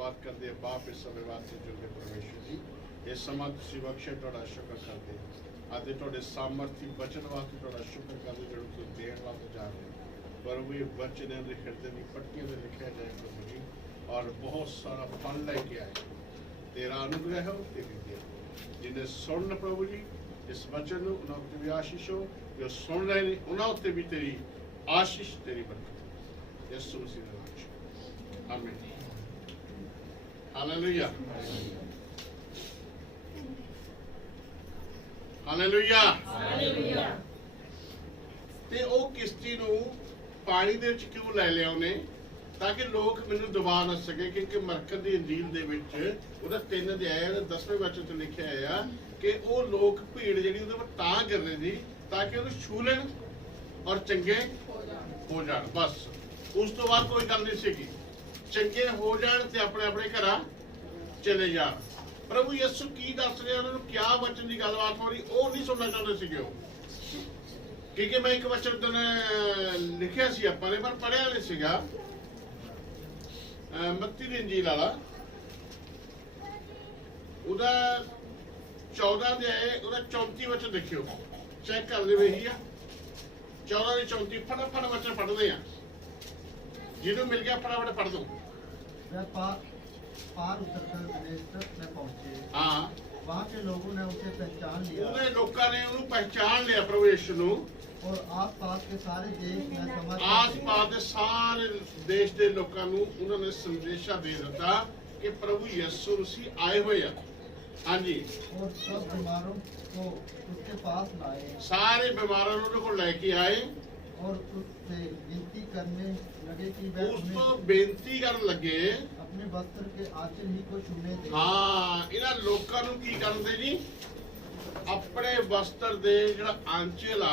ਧੰਨਵਾਦ ਕਰਦੇ ਹਾਂ ਬਾਪ ਇਸ ਸਮੇਂ ਵਾਸਤੇ ਜੁੜੇ ਪਰਮੇਸ਼ਰ ਜੀ। ਇਹ ਸਮਾਂ ਤੁਸੀਂ ਬਖਸ਼ਿਆ, ਤੁਹਾਡਾ ਸ਼ੁਕਰ ਕਰਦੇ ਹਾਂ। ਅਤੇ ਤੁਹਾਡੇ ਸਾਮਰਥੀ ਬਚਨ ਵਾਸਤੇ ਤੁਹਾਡਾ ਸ਼ੁਕਰ ਕਰਦੇ ਜਿਹੜਾ ਤੁਸੀਂ ਦੇਣ ਵਾਸਤੇ ਜਾ ਰਹੇ ਹੋ। ਪਰ ਉਹ ਇਹ ਬਚਨ ਦੇ ਹਿਰਦੇ ਦੀ ਪੱਟੀਆਂ ਤੇ ਲਿਖਿਆ ਜਾਏ ਪ੍ਰਭੂ ਜੀ, ਔਰ ਬਹੁਤ ਸਾਰਾ ਫਲ ਲੈ ਕੇ ਆਏ। ਤੇਰਾ ਅਨੁਗ੍ਰਹ ਹੋ, ਤੇਰੀ ਦੇਣ ਜਿਹਨੇ ਸੁਣਨ ਪ੍ਰਭੂ ਜੀ ਇਸ ਵਚਨ ਨੂੰ, ਉਹਨਾਂ ਉੱਤੇ ਵੀ ਆਸ਼ੀਸ਼ ਹੋ। ਜੋ ਸੁਣ ਰਹੇ ਨੇ ਉਹਨਾਂ ਉੱਤੇ ਵੀ ਤੇਰੀ ਆਸ਼ੀਸ਼, ਤੇਰੀ ਬਰਕਤ ਯਿਸੂ ਮਸੀਹ ਦੇ ਨਾਮ ਚ, ਆਮੀਨ। Hallelujah, hallelujah, hallelujah. ਤੇ ਉਹ ਕਿਸ਼ਤੀ ਨੂੰ ਪਾਣੀ ਦੇ ਵਿੱਚ ਕਿਉਂ ਲੈ ਲਿਆ ਉਹਨੇ? ਤਾਂ ਕਿ ਲੋਕ ਮੈਨੂੰ ਦਬਾ ਨਾ ਸਕੇ, ਕਿਉਂਕਿ ਮਰਕਤ ਦੀ ਇੰਜੀਲ ਦੇ ਵਿੱਚ ਉਹਦਾ 3 ਅਧਿਆਇ 10ਵੇਂ ਵਚਨ ਤੇ ਲਿਖਿਆ ਹੋਇਆ ਕਿ ਉਹ ਲੋਕ ਭੀੜ ਜਿਹੜੀ ਉਹਦੇ ਉੱਪਰ ਤਾਂ ਕਰ ਰਹੇ ਸੀ ਤਾਂ ਕਿ ਉਹਨੂੰ ਛੂ ਲੈਣ ਔਰ ਚੰਗੇ ਹੋ ਜਾਣ। ਬਸ ਉਸ ਤੋਂ ਬਾਅਦ ਕੋਈ ਗੱਲ ਨਹੀਂ ਸੀਗੀ। ਚੰਗੇ ਹੋ ਜਾਣ ਤੇ ਆਪਣੇ ਆਪਣੇ ਘਰਾਂ ਚਲੇ ਜਾਣ। ਪ੍ਰਭੂ ਯਿਸੂ ਕੀ ਦੱਸ ਰਿਹਾ, ਉਹਨਾਂ ਨੂੰ ਕਿਆ ਵਚਨ ਦੀ ਗੱਲਬਾਤ ਹੋ ਰਹੀ, ਉਹ ਨਹੀਂ ਸੁਣਨਾ ਚਾਹੁੰਦੇ ਸੀਗੇ ਉਹ। ਕਿਉਂਕਿ ਮੈਂ ਇੱਕ ਵਚਨ ਲਿਖਿਆ ਸੀ ਆਪਾਂ ਨੇ, ਪਰ ਪੜ੍ਹਿਆ ਨਹੀਂ ਸੀਗਾ। ਮੱਤੀ ਦੀ ਇੰਜੀਲ ਵਾਲਾ ਉਹਦਾ 14 ਅਧਿਆਇ ਉਹਦਾ 34 ਵਚਨ ਦੇਖਿਓ, ਚੈੱਕ ਕਰ ਲਿਓ। ਇਹੀ ਆ 14 ਦੇ 34 ਫਟਾਫਟ ਵਚਨ ਪੜ੍ਹਦੇ ਆ। ਜਿਹਨੂੰ ਮਿਲ ਗਿਆ फटाफट पढ़ दो। पार उतरकर विदेश तक में पहुंचे। हाँ, वहाँ के लोगों ने उसे पहचान लिया। उन्हें लोगों ने उन्हें पहचान लिया प्रभु यीशु नु। और आस-पास के सारे देश में समाचार, आस-पास के सारे देश के लोगों नु उन्होंने संदेशा दे दिया कि प्रभु यीशु मसीह आए हुए हैं। हाँ जी। और सब बीमारों को उसके पास लाए। सारे बीमारों को लेके आए और उससे विनती करने लगे कि वह उसको बेनती करने लगे अपने वस्त्र के आंचल ही को छूने दे। हाँ, इन्हां लोकां नूं की करदे जी, अपने वस्त्र दे जिहड़ा आंचल आ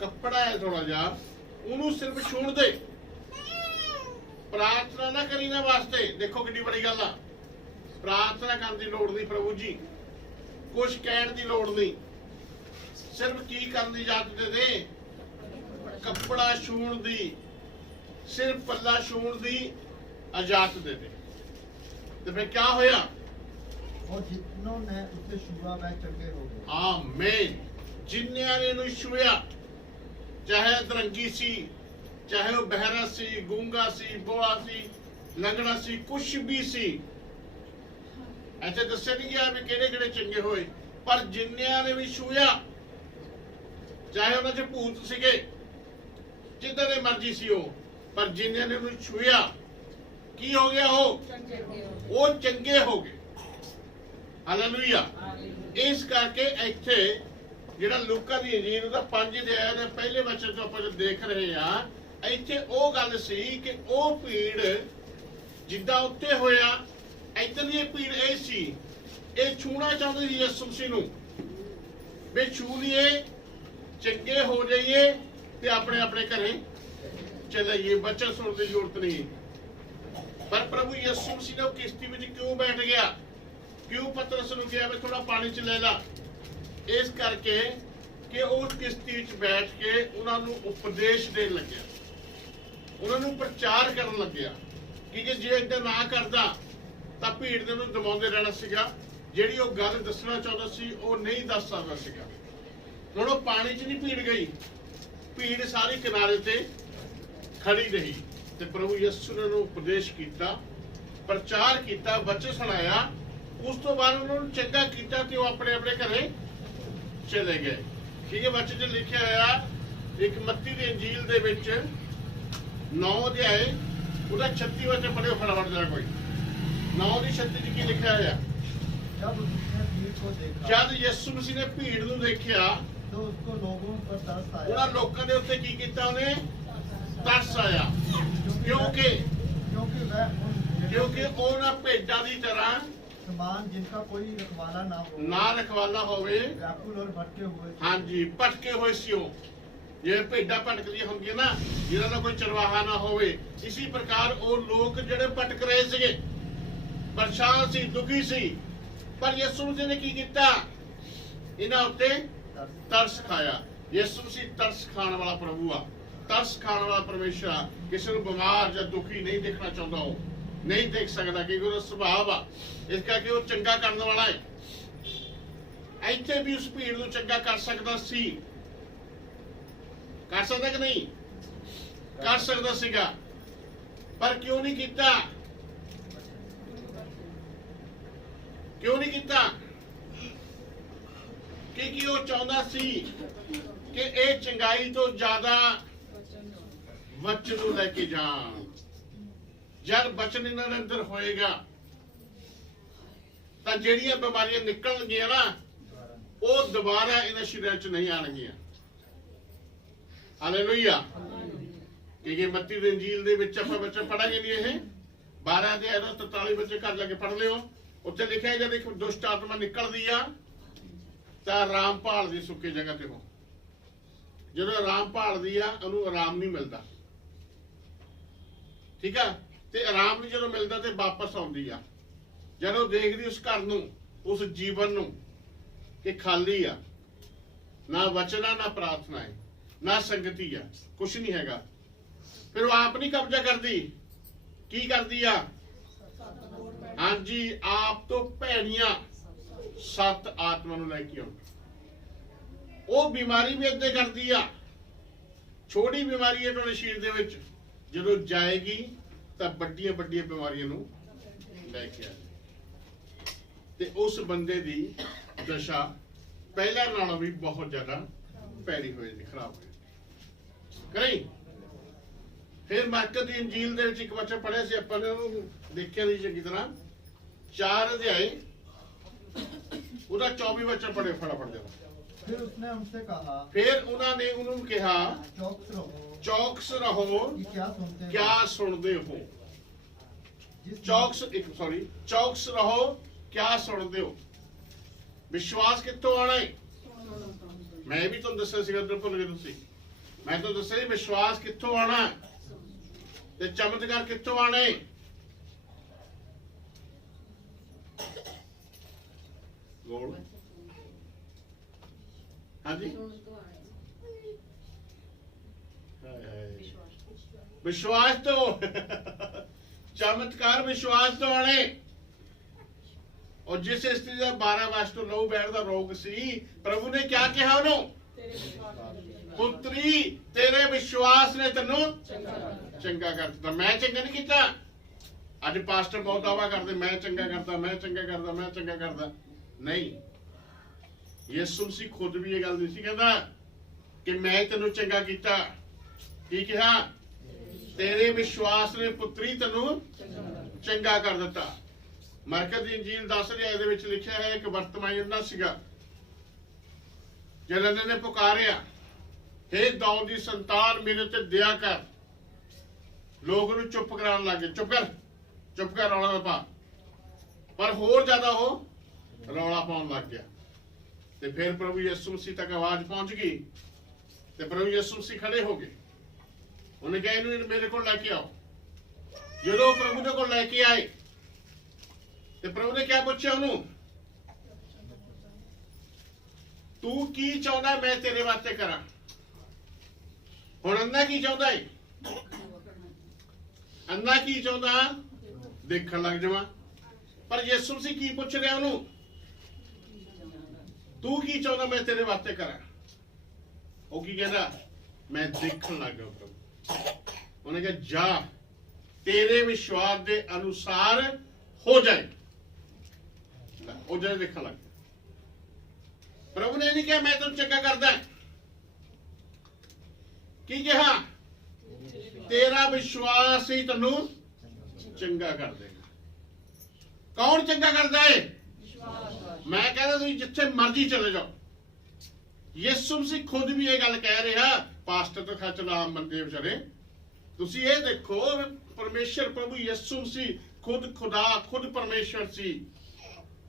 कपड़ा है थोड़ा जा उन्होंने सिर्फ छूण दे। प्रार्थना ना करी ना वास्ते। देखो कितनी बड़ी गल आ। प्रार्थना करने की लोड़ नहीं प्रभु जी, कुछ कहने की लोड़ नहीं, सिर्फ की करने की इजाजत दे दे। कपड़ा छूण दी, सिर्फ पल्ला छूण दी इजाजत दे दे। तो फिर क्या होया? और जितनों ने उसे छुआ वह चंगे हो गए। आमीन। जिन्नियां ने उन्हें छुआ, चाहे अधरंगी सी, चाहे वो बहरा सी, गूंगा सी, बोला सी, लंगड़ा सी, कुछ भी सी, ऐसे दस्या नहीं गया भी केड़े केड़े चंगे होए, पर जिन्नियां ने भी छुआ, चाहे उन्हां च भूत सीगे, जिद्दां दे मर्जी सी हो, पर जिन्नियां ने उन्हें छुआ की हो गया? वो चंगे हो गए। हालेलुया। इस करके इत्थे ਜਿਹੜਾ ਲੂਕਾ ਦੀ ਇੰਜੀਲ ਦਾ 5 ਅਧਿਆਇ ਦੇ ਪਹਿਲੇ ਵਚਨ ਤੋਂ ਆਪਾਂ ਦੇਖ ਰਹੇ ਆ, ਇੱਥੇ ਉਹ ਗੱਲ ਸੀ ਕਿ ਉਹ ਭੀੜ ਜਿੱਦਾਂ ਉੱਤੇ ਹੋਇਆ, ਇੱਧਰ ਦੀ ਭੀੜ ਇਹ ਸੀ, ਇਹ ਛੂਣਾ ਚਾਹੁੰਦੇ ਸੀ ਯਿਸੂ ਮਸੀਹ ਨੂੰ, ਵੀ ਛੂ ਲਈਏ, ਚੰਗੇ ਹੋ ਜਾਈਏ ਤੇ ਆਪਣੇ ਆਪਣੇ ਘਰੇ ਚਲੇ ਜਾਈਏ, ਬੱਚਾ ਸੁਣਨ ਦੀ ਜ਼ਰੂਰਤ ਨਹੀਂ। ਪਰ ਪ੍ਰਭੂ ਯਿਸੂ ਮਸੀਹ ਨੇ ਕਿਸ਼ਤੀ ਵਿੱਚ ਕਿਉਂ ਬੈਠ ਗਿਆ? ਕਿਉਂ ਪਤਰਸ ਨੂੰ ਕਿਹਾ ਵੀ ਥੋੜਾ ਪਾਣੀ ਚ ਲੈ ਲਾ? ਇਸ ਕਰਕੇ ਕਿ ਉਹ ਕਿਸ਼ਤੀ ਵਿੱਚ ਬੈਠ ਕੇ ਉਹਨਾਂ ਨੂੰ ਉਪਦੇਸ਼ ਦੇਣ ਲੱਗਿਆ, ਉਹਨਾਂ ਨੂੰ ਪ੍ਰਚਾਰ ਕਰਨ ਲੱਗਿਆ। ਕਿ ਜੇ ਇਦਾਂ ਨਾ ਕਰਦਾ ਤਾਂ ਭੀੜ ਦੇ ਨੂੰ ਦਬਾਉਂਦੇ ਰਹਿਣਾ ਸੀਗਾ। ਜਿਹੜੀ ਉਹ ਗੱਲ ਦੱਸਣਾ ਚਾਹੁੰਦਾ ਸੀ ਉਹ ਨਹੀਂ ਦੱਸ ਸਕਦਾ ਸੀਗਾ। ਹੁਣ ਉਹ ਪਾਣੀ 'ਚ ਨਹੀਂ ਭੀੜ ਗਈ, ਭੀੜ ਸਾਰੀ ਕਿਨਾਰੇ ਤੇ ਖੜੀ ਰਹੀ ਤੇ ਪ੍ਰਭੂ ਯਿਸੂ ਨੇ ਉਹਨੂੰ ਉਪਦੇਸ਼ ਕੀਤਾ, ਪ੍ਰਚਾਰ ਕੀਤਾ, ਵਚਨ ਸੁਣਾਇਆ। ਉਸ ਤੋਂ ਬਾਅਦ ਉਹਨਾਂ ਨੂੰ ਚੰਗਾ ਕੀਤਾ ਤੇ ਉਹ ਆਪਣੇ ਆਪਣੇ ਘਰੇ ਚਲੇ ਗਏ। ਠੀਕ ਹੈ, ਵਚਨ 'ਚ ਲਿਖਿਆ ਹੋਇਆ ਇੱਕ ਮੱਤੀ ਦੀ ਇੰਜੀਲ ਦੇ ਵਿੱਚ 9 ਅਧਿਆਏ ਉਹਦਾ 36 ਵਚਨ ਪੜ੍ਹਿਓ ਫਟਾਫਟ ਜਰਾ ਕੋਈ। 9 ਦੀ 36 'ਚ ਕੀ ਲਿਖਿਆ ਹੋਇਆ? ਜਦ ਯਿਸੂ ਮਸੀਹ ਨੇ ਭੀੜ ਨੂੰ ਦੇਖਿਆ ਉਹਨਾਂ ਲੋਕਾਂ ਦੇ ਉੱਤੇ ਕੀ ਕੀਤਾ? ਉਹਨੇ ਤਰਸ ਆਇਆ। ਕਿਉਂਕਿ ਉਹਨਾਂ ਭੇਡਾਂ ਦੀ ਤਰ੍ਹਾਂ समान जिनका कोई रखवाला ना रखवाला होवे, व्याकुल और भटके हुए। हाँ जी, भटके हुए सी हो। ये भेडा भटकदियां होंदियां ना, जिन्हां दा कोई चरवाहा ना होवे, इसी प्रकार वो लोग जिहड़े भटक रहे सीगे, परेशान सी, दुखी सी, पर यीशु मसीह ने की कीता? इन्हां उत्ते तरस खाया। यीशु मसीह तरस खाण वाला प्रभु आ, तरस खाण वाला परमेश्वर आ। किसी नूं बीमार जां दुखी नहीं देखना चाहुंदा। ਨਹੀਂ ਦੇਖ ਸਕਦਾ ਕਿ ਉਹਦਾ ਸੁਭਾਅ ਆ, ਇਸ ਕਰਕੇ ਉਹ ਚੰਗਾ ਕਰਨ ਵਾਲਾ ਹੈ। ਇੱਥੇ ਵੀ ਉਸ ਭੀੜ ਨੂੰ ਚੰਗਾ ਕਰ ਸਕਦਾ ਸੀ, ਕਰ ਸਕਦਾ ਕਿ ਨਹੀਂ? ਕਰ ਸਕਦਾ ਸੀਗਾ, ਪਰ ਕਿਉਂ ਨਹੀਂ ਕੀਤਾ? ਕਿਉਂ ਨਹੀਂ ਕੀਤਾ? ਕਿ ਉਹ ਚਾਹੁੰਦਾ ਸੀ ਕਿ ਇਹ ਚੰਗਾਈ ਤੋਂ ਜ਼ਿਆਦਾ ਵਚਨ ਨੂੰ ਲੈ ਕੇ ਜਾਣ। ਜਦ ਵਚਨ ਇਹਨਾਂ ਦੇ ਅੰਦਰ ਹੋਏਗਾ ਤਾਂ ਜਿਹੜੀਆਂ ਬਿਮਾਰੀਆਂ ਨਿਕਲਣਗੀਆਂ ਨਾ, ਉਹ ਦੁਬਾਰਾ ਇਹਨਾਂ ਸ਼ਰੀਰਾਂ 'ਚ ਨਹੀਂ ਆਣਗੀਆਂ। ਹਾਲੇਲੂਇਆ। ਕਿ ਮੱਤੀ ਦੀ ਇੰਜੀਲ ਦੇ ਵਿੱਚ ਆਪਾਂ ਬੱਚੇ ਪੜਾਂਗੇ ਨਹੀਂ, ਇਹ 12 ਅਧਿਆਇ ਦਾ 43 ਬੱਚੇ ਘਰ ਜਾ ਕੇ ਪੜ ਲਿਓ। ਉੱਥੇ ਲਿਖਿਆ ਜਦ ਇੱਕ ਦੁਸ਼ਟ ਆਤਮਾ ਨਿਕਲਦੀ ਆ ਤਾਂ ਆਰਾਮ ਭਾਲਦੀ ਸੁੱਕੀ ਜਗ੍ਹਾ ਤੇ ਹੋ। ਜਦੋਂ ਆਰਾਮ ਭਾਲਦੀ ਆ, ਉਹਨੂੰ ਆਰਾਮ ਨਹੀਂ ਮਿਲਦਾ, ਠੀਕ ਆ? ਤੇ ਆਰਾਮ ਨਹੀਂ ਜਦੋਂ ਮਿਲਦਾ ਤੇ ਵਾਪਸ ਆਉਂਦੀ ਆ। ਜਦੋਂ ਦੇਖਦੀ ਉਸ ਘਰ ਨੂੰ, ਉਸ ਜੀਵਨ ਨੂੰ ਕਿ ਖਾਲੀ ਆ, ਨਾ ਵਚਨਾ, ਨਾ ਪ੍ਰਾਰਥਨਾ ਹੈ, ਨਾ ਸੰਗਤੀ ਆ, ਕੁਛ ਨਹੀਂ ਹੈਗਾ। ਫਿਰ ਉਹ ਆਪ ਨਹੀਂ ਕਬਜ਼ਾ ਕਰਦੀ, ਕੀ ਕਰਦੀ ਆ? ਹਾਂਜੀ, ਆਪ ਤੋਂ ਭੈੜੀਆਂ 7 ਆਤਮਾ ਨੂੰ ਲੈ ਕੇ ਆਉਂਦੀ। ਉਹ ਬਿਮਾਰੀ ਵੀ ਏਦਾਂ ਕਰਦੀ ਆ। ਛੋਟੀ ਬਿਮਾਰੀ ਹੈ ਤੁਹਾਡੇ ਸਰੀਰ ਦੇ ਵਿੱਚ, ਜਦੋਂ ਜਾਏਗੀ ਤਾਂ ਵੱਡੀਆਂ ਵੱਡੀਆਂ ਬਿਮਾਰੀਆਂ ਨੂੰ ਲੈ ਕੇ ਆਏ। ਤੇ ਉਸ ਬੰਦੇ ਦੀ ਦਸ਼ਾ ਪਹਿਲਾਂ ਨਾਲੋਂ ਵੀ ਬਹੁਤ ਜ਼ਿਆਦਾ ਭੈੜੀ ਹੋਈ ਦੀ, ਖਰਾਬ ਹੋਈ ਕਰੀ। ਫਿਰ ਮਰਕਸ ਦੀ ਇੰਜੀਲ ਦੇ ਵਿੱਚ ਇੱਕ ਬੱਚਾ ਪੜਿਆ ਸੀ ਆਪਾਂ ਨੇ, ਉਹਨੂੰ ਦੇਖਿਆ ਨਹੀਂ ਚੰਗੀ ਤਰ੍ਹਾਂ। 4 ਅਧਿਆਏ ਉਹਦਾ 24 ਬੱਚਾ ਪੜਿਆ ਫਟਾਫਟ ਜਰਾ। फिर उसने उनसे कहा, ਫਿਰ ਉਹਨਾਂ ਨੇ ਉਹਨੂੰ ਕਿਹਾ, चौकस रहो ਚੌਕਸ ਰਹੋ, कि क्या सुनते हो। ਕਿਆ ਸੁਣਦੇ ਹੋ। जिस ਚੌਕਸ ਰਹੋ, ਕਿਆ ਸੁਣਦੇ ਹੋ। ਵਿਸ਼ਵਾਸ ਕਿੱਥੋਂ ਆਣਾ ਹੈ? ਮੈਂ ਵੀ ਤੁਹਾਨੂੰ ਦੱਸਿਆ ਸੀਗਾ, ਤੇ ਭੁੱਲ ਗਏ ਤੁਸੀਂ। ਮੈਂ ਤੁਹਾਨੂੰ ਦੱਸਿਆ ਵਿਸ਼ਵਾਸ ਕਿੱਥੋਂ ਆਣਾ ਤੇ ਚਮਤਕਾਰ ਕਿੱਥੋਂ ਆਣੇ। ਗੋਲ ਹਾਂਜੀ, ਵਿਸ਼ਵਾਸ ਤੋਂ ਚਮਤਕਾਰ ਵਿਸ਼ਵਾਸ ਤੋਂ ਆਣੇ। ਔਰ ਜਿਸ ਇਸਤਰੀ ਦਾ 12 वर्ष ਤੋਂ ਲਹੂ ਬਹਿਣ ਦਾ ਰੋਗ ਸੀ, ਪ੍ਰਭੂ ਨੇ ਕਿਆ ਕਿਹਾ ਉਹਨੂੰ? ਪੁੱਤਰੀ, ਤੇਰੇ ਵਿਸ਼ਵਾਸ ਨੇ ਤੈਨੂੰ ਚੰਗਾ ਕਰ ਦਿੱਤਾ। ਮੈਂ ਚੰਗਾ ਨਹੀਂ ਕੀਤਾ। ਅੱਜ ਪਾਸਟਰ ਬਹੁਤ ਦਾਵਾ ਕਰਦੇ, ਮੈਂ ਚੰਗਾ ਕਰਦਾ, ਮੈਂ ਚੰਗਾ ਕਰਦਾ, ਮੈਂ ਚੰਗਾ ਕਰਦਾ। ਨਹੀਂ, ਯਿਸੂ ਮਸੀਹ ਖੁਦ ਵੀ ਇਹ ਗੱਲ ਨਹੀਂ ਸੀ ਕਹਿੰਦਾ ਕਿ ਮੈਂ ਤੈਨੂੰ ਚੰਗਾ ਕੀਤਾ। ਕੀ ਕਿਹਾ? ਤੇਰੇ ਵਿਸ਼ਵਾਸ ਨੇ ਪੁੱਤਰੀ ਤੈਨੂੰ ਚੰਗਾ ਕਰ ਦਿੱਤਾ। ਮਰਕਸ ਦੀ ਇੰਜੀਲ 10 ਅਧਿਆਇ ਦੇ ਵਿੱਚ ਲਿਖਿਆ ਹੈ, ਇੱਕ ਵਰਤਮਾਨ ਯੋਧਾ ਸੀਗਾ, ਜਦੋਂ ਨੇ ਪੁਕਾਰਿਆ, ਹੇ ਦਾਊਦ ਦੀ ਸੰਤਾਨ, ਮੇਰੇ ਤੇ ਦਇਆ ਕਰ। ਲੋਕ ਨੂੰ ਚੁੱਪ ਕਰਾਉਣ ਲੱਗੇ, ਚੁੱਪ ਕਰ, ਰੌਲਾ ਨਾ ਪਾ। ਪਰ ਹੋਰ ਜ਼ਿਆਦਾ ਉਹ ਰੌਲਾ ਪਾਉਣ ਲੱਗ ਗਿਆ। ਤੇ ਫਿਰ ਪ੍ਰਭੂ ਯਿਸੂ ਮਸੀਹ ਤੱਕ ਆਵਾਜ਼ ਪਹੁੰਚ ਗਈ ਤੇ ਪ੍ਰਭੂ ਯਿਸੂ ਮਸੀਹ ਖੜੇ ਹੋ ਗਏ। ਉਹਨੇ ਕਿਹਾ, ਇਹਨੂੰ ਮੇਰੇ ਕੋਲ ਲੈ ਕੇ ਆਓ। ਜਦੋਂ ਪ੍ਰਭੂ ਦੇ ਕੋਲ ਲੈ ਕੇ ਆਏ ਤੇ ਪ੍ਰਭੂ ਨੇ ਕਿਆ ਪੁੱਛਿਆ ਉਹਨੂੰ? ਤੂੰ ਕੀ ਚਾਹੁੰਦਾ ਮੈਂ ਤੇਰੇ ਵਾਸਤੇ ਕਰਾਂ? ਹੁਣ ਅੰਨਾ ਕੀ ਚਾਹੁੰਦਾ ਹੈ? ਅੰਨਾ ਕੀ ਚਾਹੁੰਦਾ? ਦੇਖਣ ਲੱਗ ਜਾਵਾਂ। ਪਰ ਯਿਸੂ ਮਸੀਹ ਕੀ ਪੁੱਛ ਰਿਹਾ ਉਹਨੂੰ? ਤੂੰ ਕੀ ਚਾਹੁੰਦਾ ਮੈਂ ਤੇਰੇ ਵਾਸਤੇ ਕਰਾਂ? ਉਹ ਕੀ ਕਹਿੰਦਾ? ਮੈਂ ਦੇਖਣ ਲੱਗ ਗਿਆ ਪ੍ਰਭੂ। ਉਹਨੇ ਕਿਹਾ, ਜਾ, ਤੇਰੇ ਵਿਸ਼ਵਾਸ ਦੇ ਅਨੁਸਾਰ ਹੋ ਜਾਏ। ਉਹ ਜਦੋਂ ਦੇਖਣ ਲੱਗ ਗਿਆ, ਪ੍ਰਭੂ ਨੇ ਨਹੀਂ ਕਿਹਾ ਮੈਂ ਤੈਨੂੰ ਚੰਗਾ ਕਰਦਾ। ਕੀ ਕਿਹਾ? ਤੇਰਾ ਵਿਸ਼ਵਾਸ ਹੀ ਤੈਨੂੰ ਚੰਗਾ ਕਰ ਦੇਗਾ। ਕੌਣ ਚੰਗਾ ਕਰਦਾ ਹੈ? ਮੈਂ ਕਹਿੰਦਾ ਤੁਸੀਂ ਜਿੱਥੇ ਮਰਜ਼ੀ ਚਲੇ ਜਾਓ। ਯਿਸੂ ਮਸੀਹ ਖੁਦ ਵੀ ਇਹ ਗੱਲ ਕਹਿ ਰਿਹਾ। ਪਾਸਟਰ ਤੋਂ ਖਚਲਾ ਮੰਦੇ ਵਿਚਾਰੇ। ਤੁਸੀਂ ਇਹ ਦੇਖੋ, ਪਰਮੇਸ਼ਰ ਪ੍ਰਭੂ ਯਿਸੂ ਮਸੀਹ ਖੁਦ ਖੁਦਾ, ਖੁਦ ਪਰਮੇਸ਼ਰ ਸੀ।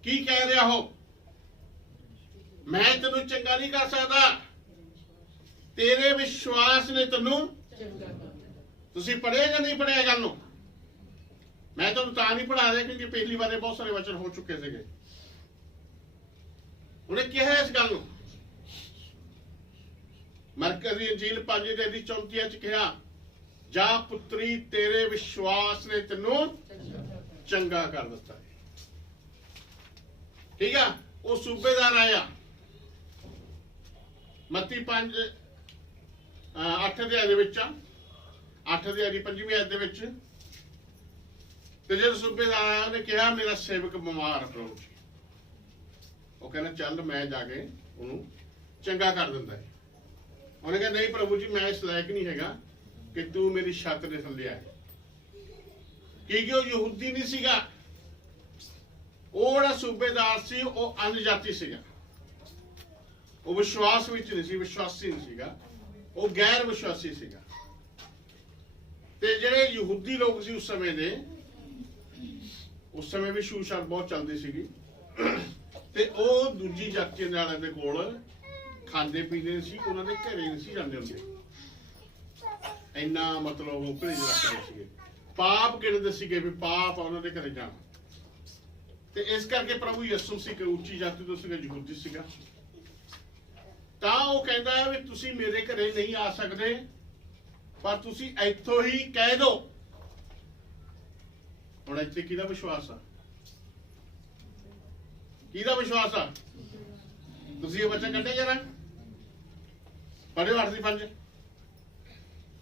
ਕੀ ਕਹਿ ਰਿਹਾ ਹੋ? ਮੈਂ ਤੈਨੂੰ ਚੰਗਾ ਨਹੀਂ ਕਰ ਸਕਦਾ, ਤੇਰੇ ਵਿਸ਼ਵਾਸ ਨੇ ਤੈਨੂੰ। ਤੁਸੀਂ ਪੜ੍ਹਿਆ ਜਾਂ ਨਹੀਂ ਪੜ੍ਹਿਆ ਗੱਲ ਨੂੰ? ਮੈਂ ਤੁਹਾਨੂੰ ਤਾਂ ਨਹੀਂ ਪੜ੍ਹਾ ਰਿਹਾ ਕਿਉਂਕਿ ਪਹਿਲੀ ਵਾਰੇ ਬਹੁਤ ਸਾਰੇ ਵਚਨ ਹੋ ਚੁੱਕੇ ਸੀਗੇ। ਉਹਨੇ ਕਿਹਾ ਇਸ ਗੱਲ ਨੂੰ, ਮਰਕਸ ਦੀ ਇੰਜੀਲ 5:34 ਚ ਕਿਹਾ, ਜਾ ਪੁੱਤਰੀ, ਤੇਰੇ ਵਿਸ਼ਵਾਸ ਨੇ ਤੈਨੂੰ ਚੰਗਾ ਕਰ ਦਿੱਤਾ। ਠੀਕ ਆ, ਉਹ ਸੂਬੇਦਾਰ ਆਇਆ ਮੱਤੀ 5 8 ਅਧਿਆਇ ਦੇ ਵਿੱਚ 8 ਅਧਿਆਇ ਦੀ 5ਵੀਂ ਆਇਤ ਦੇ ਵਿੱਚ। ਤੇ ਜਦ ਸੂਬੇਦਾਰ ਆਇਆ ਉਹਨੇ ਕਿਹਾ ਮੇਰਾ ਸੇਵਕ ਬਿਮਾਰ ਪ੍ਰਭੂ ਜੀ। ਉਹ ਕਹਿੰਦਾ ਚੱਲ ਮੈਂ ਜਾ ਕੇ ਉਹਨੂੰ ਚੰਗਾ ਕਰ ਦਿੰਦਾ ਹੈ। ਉਹਨੇ ਕਿਹਾ ਨਹੀਂ ਪ੍ਰਭੂ ਜੀ ਮੈਂ ਇਸ ਲਾਇਕ ਨਹੀਂ ਹੈਗਾ ਕਿ ਤੂੰ ਮੇਰੀ ਛੱਤ ਦੇ ਥੱਲੇ ਆਏ, ਕਿਉਂਕਿ ਉਹ ਯਹੂਦੀ ਨਹੀਂ ਸੀਗਾ। ਉਹ ਜਿਹੜਾ ਸੂਬੇਦਾਰ ਸੀ ਉਹ ਅਨਜਾਤੀ ਸੀਗਾ, ਉਹ ਵਿਸ਼ਵਾਸ ਵਿੱਚ ਨਹੀਂ ਸੀ, ਵਿਸ਼ਵਾਸੀ ਨਹੀਂ ਸੀਗਾ, ਉਹ ਗੈਰ ਵਿਸ਼ਵਾਸੀ ਸੀਗਾ। ਤੇ ਜਿਹੜੇ ਯਹੂਦੀ ਲੋਕ ਸੀ ਉਸ ਸਮੇਂ ਵੀ ਛੂਤ ਛਾਤ ਬਹੁਤ ਚੱਲਦੀ ਸੀਗੀ। ਤੇ ਉਹ ਦੂਜੀ ਜਾਤੀ ਵਾਲਿਆਂ ਦੇ ਕੋਲ ਖਾਂਦੇ ਪੀਂਦੇ ਸੀ, ਉਹਨਾਂ ਦੇ ਘਰੇ ਨਹੀਂ ਸੀ ਜਾਂਦੇ ਹੁੰਦੇ। ਇੰਨਾ ਮਤਲਬ ਉਹ ਭੇਜ ਰੱਖਦੇ ਸੀਗੇ, ਪਾਪ ਗਿਣਦੇ ਸੀਗੇ ਵੀ ਪਾਪ ਉਹਨਾਂ ਦੇ ਘਰੇ ਜਾਣਾ। ਤੇ ਇਸ ਕਰਕੇ ਪ੍ਰਭੂ ਯਿਸੂ ਸੀ ਕਿ ਉੱਚੀ ਜਾਤੀ ਤੋਂ ਸੀਗਾ, ਯਹੂਦੀ ਸੀਗਾ। ਤਾਂ ਉਹ ਕਹਿੰਦਾ ਵੀ ਤੁਸੀਂ ਮੇਰੇ ਘਰੇ ਨਹੀਂ ਆ ਸਕਦੇ, ਪਰ ਤੁਸੀਂ ਇੱਥੋਂ ਹੀ ਕਹਿ ਦਿਓ। ਹੁਣ ਇੱਥੇ ਕਿਹਦਾ ਵਿਸ਼ਵਾਸ ਆ? ਕਿਹਦਾ ਵਿਸ਼ਵਾਸ ਆ? ਤੁਸੀਂ ਇਹ ਬੱਚਾ ਕੱਢਿਆ ਜਰਾ, पढ़ो 8 की 5।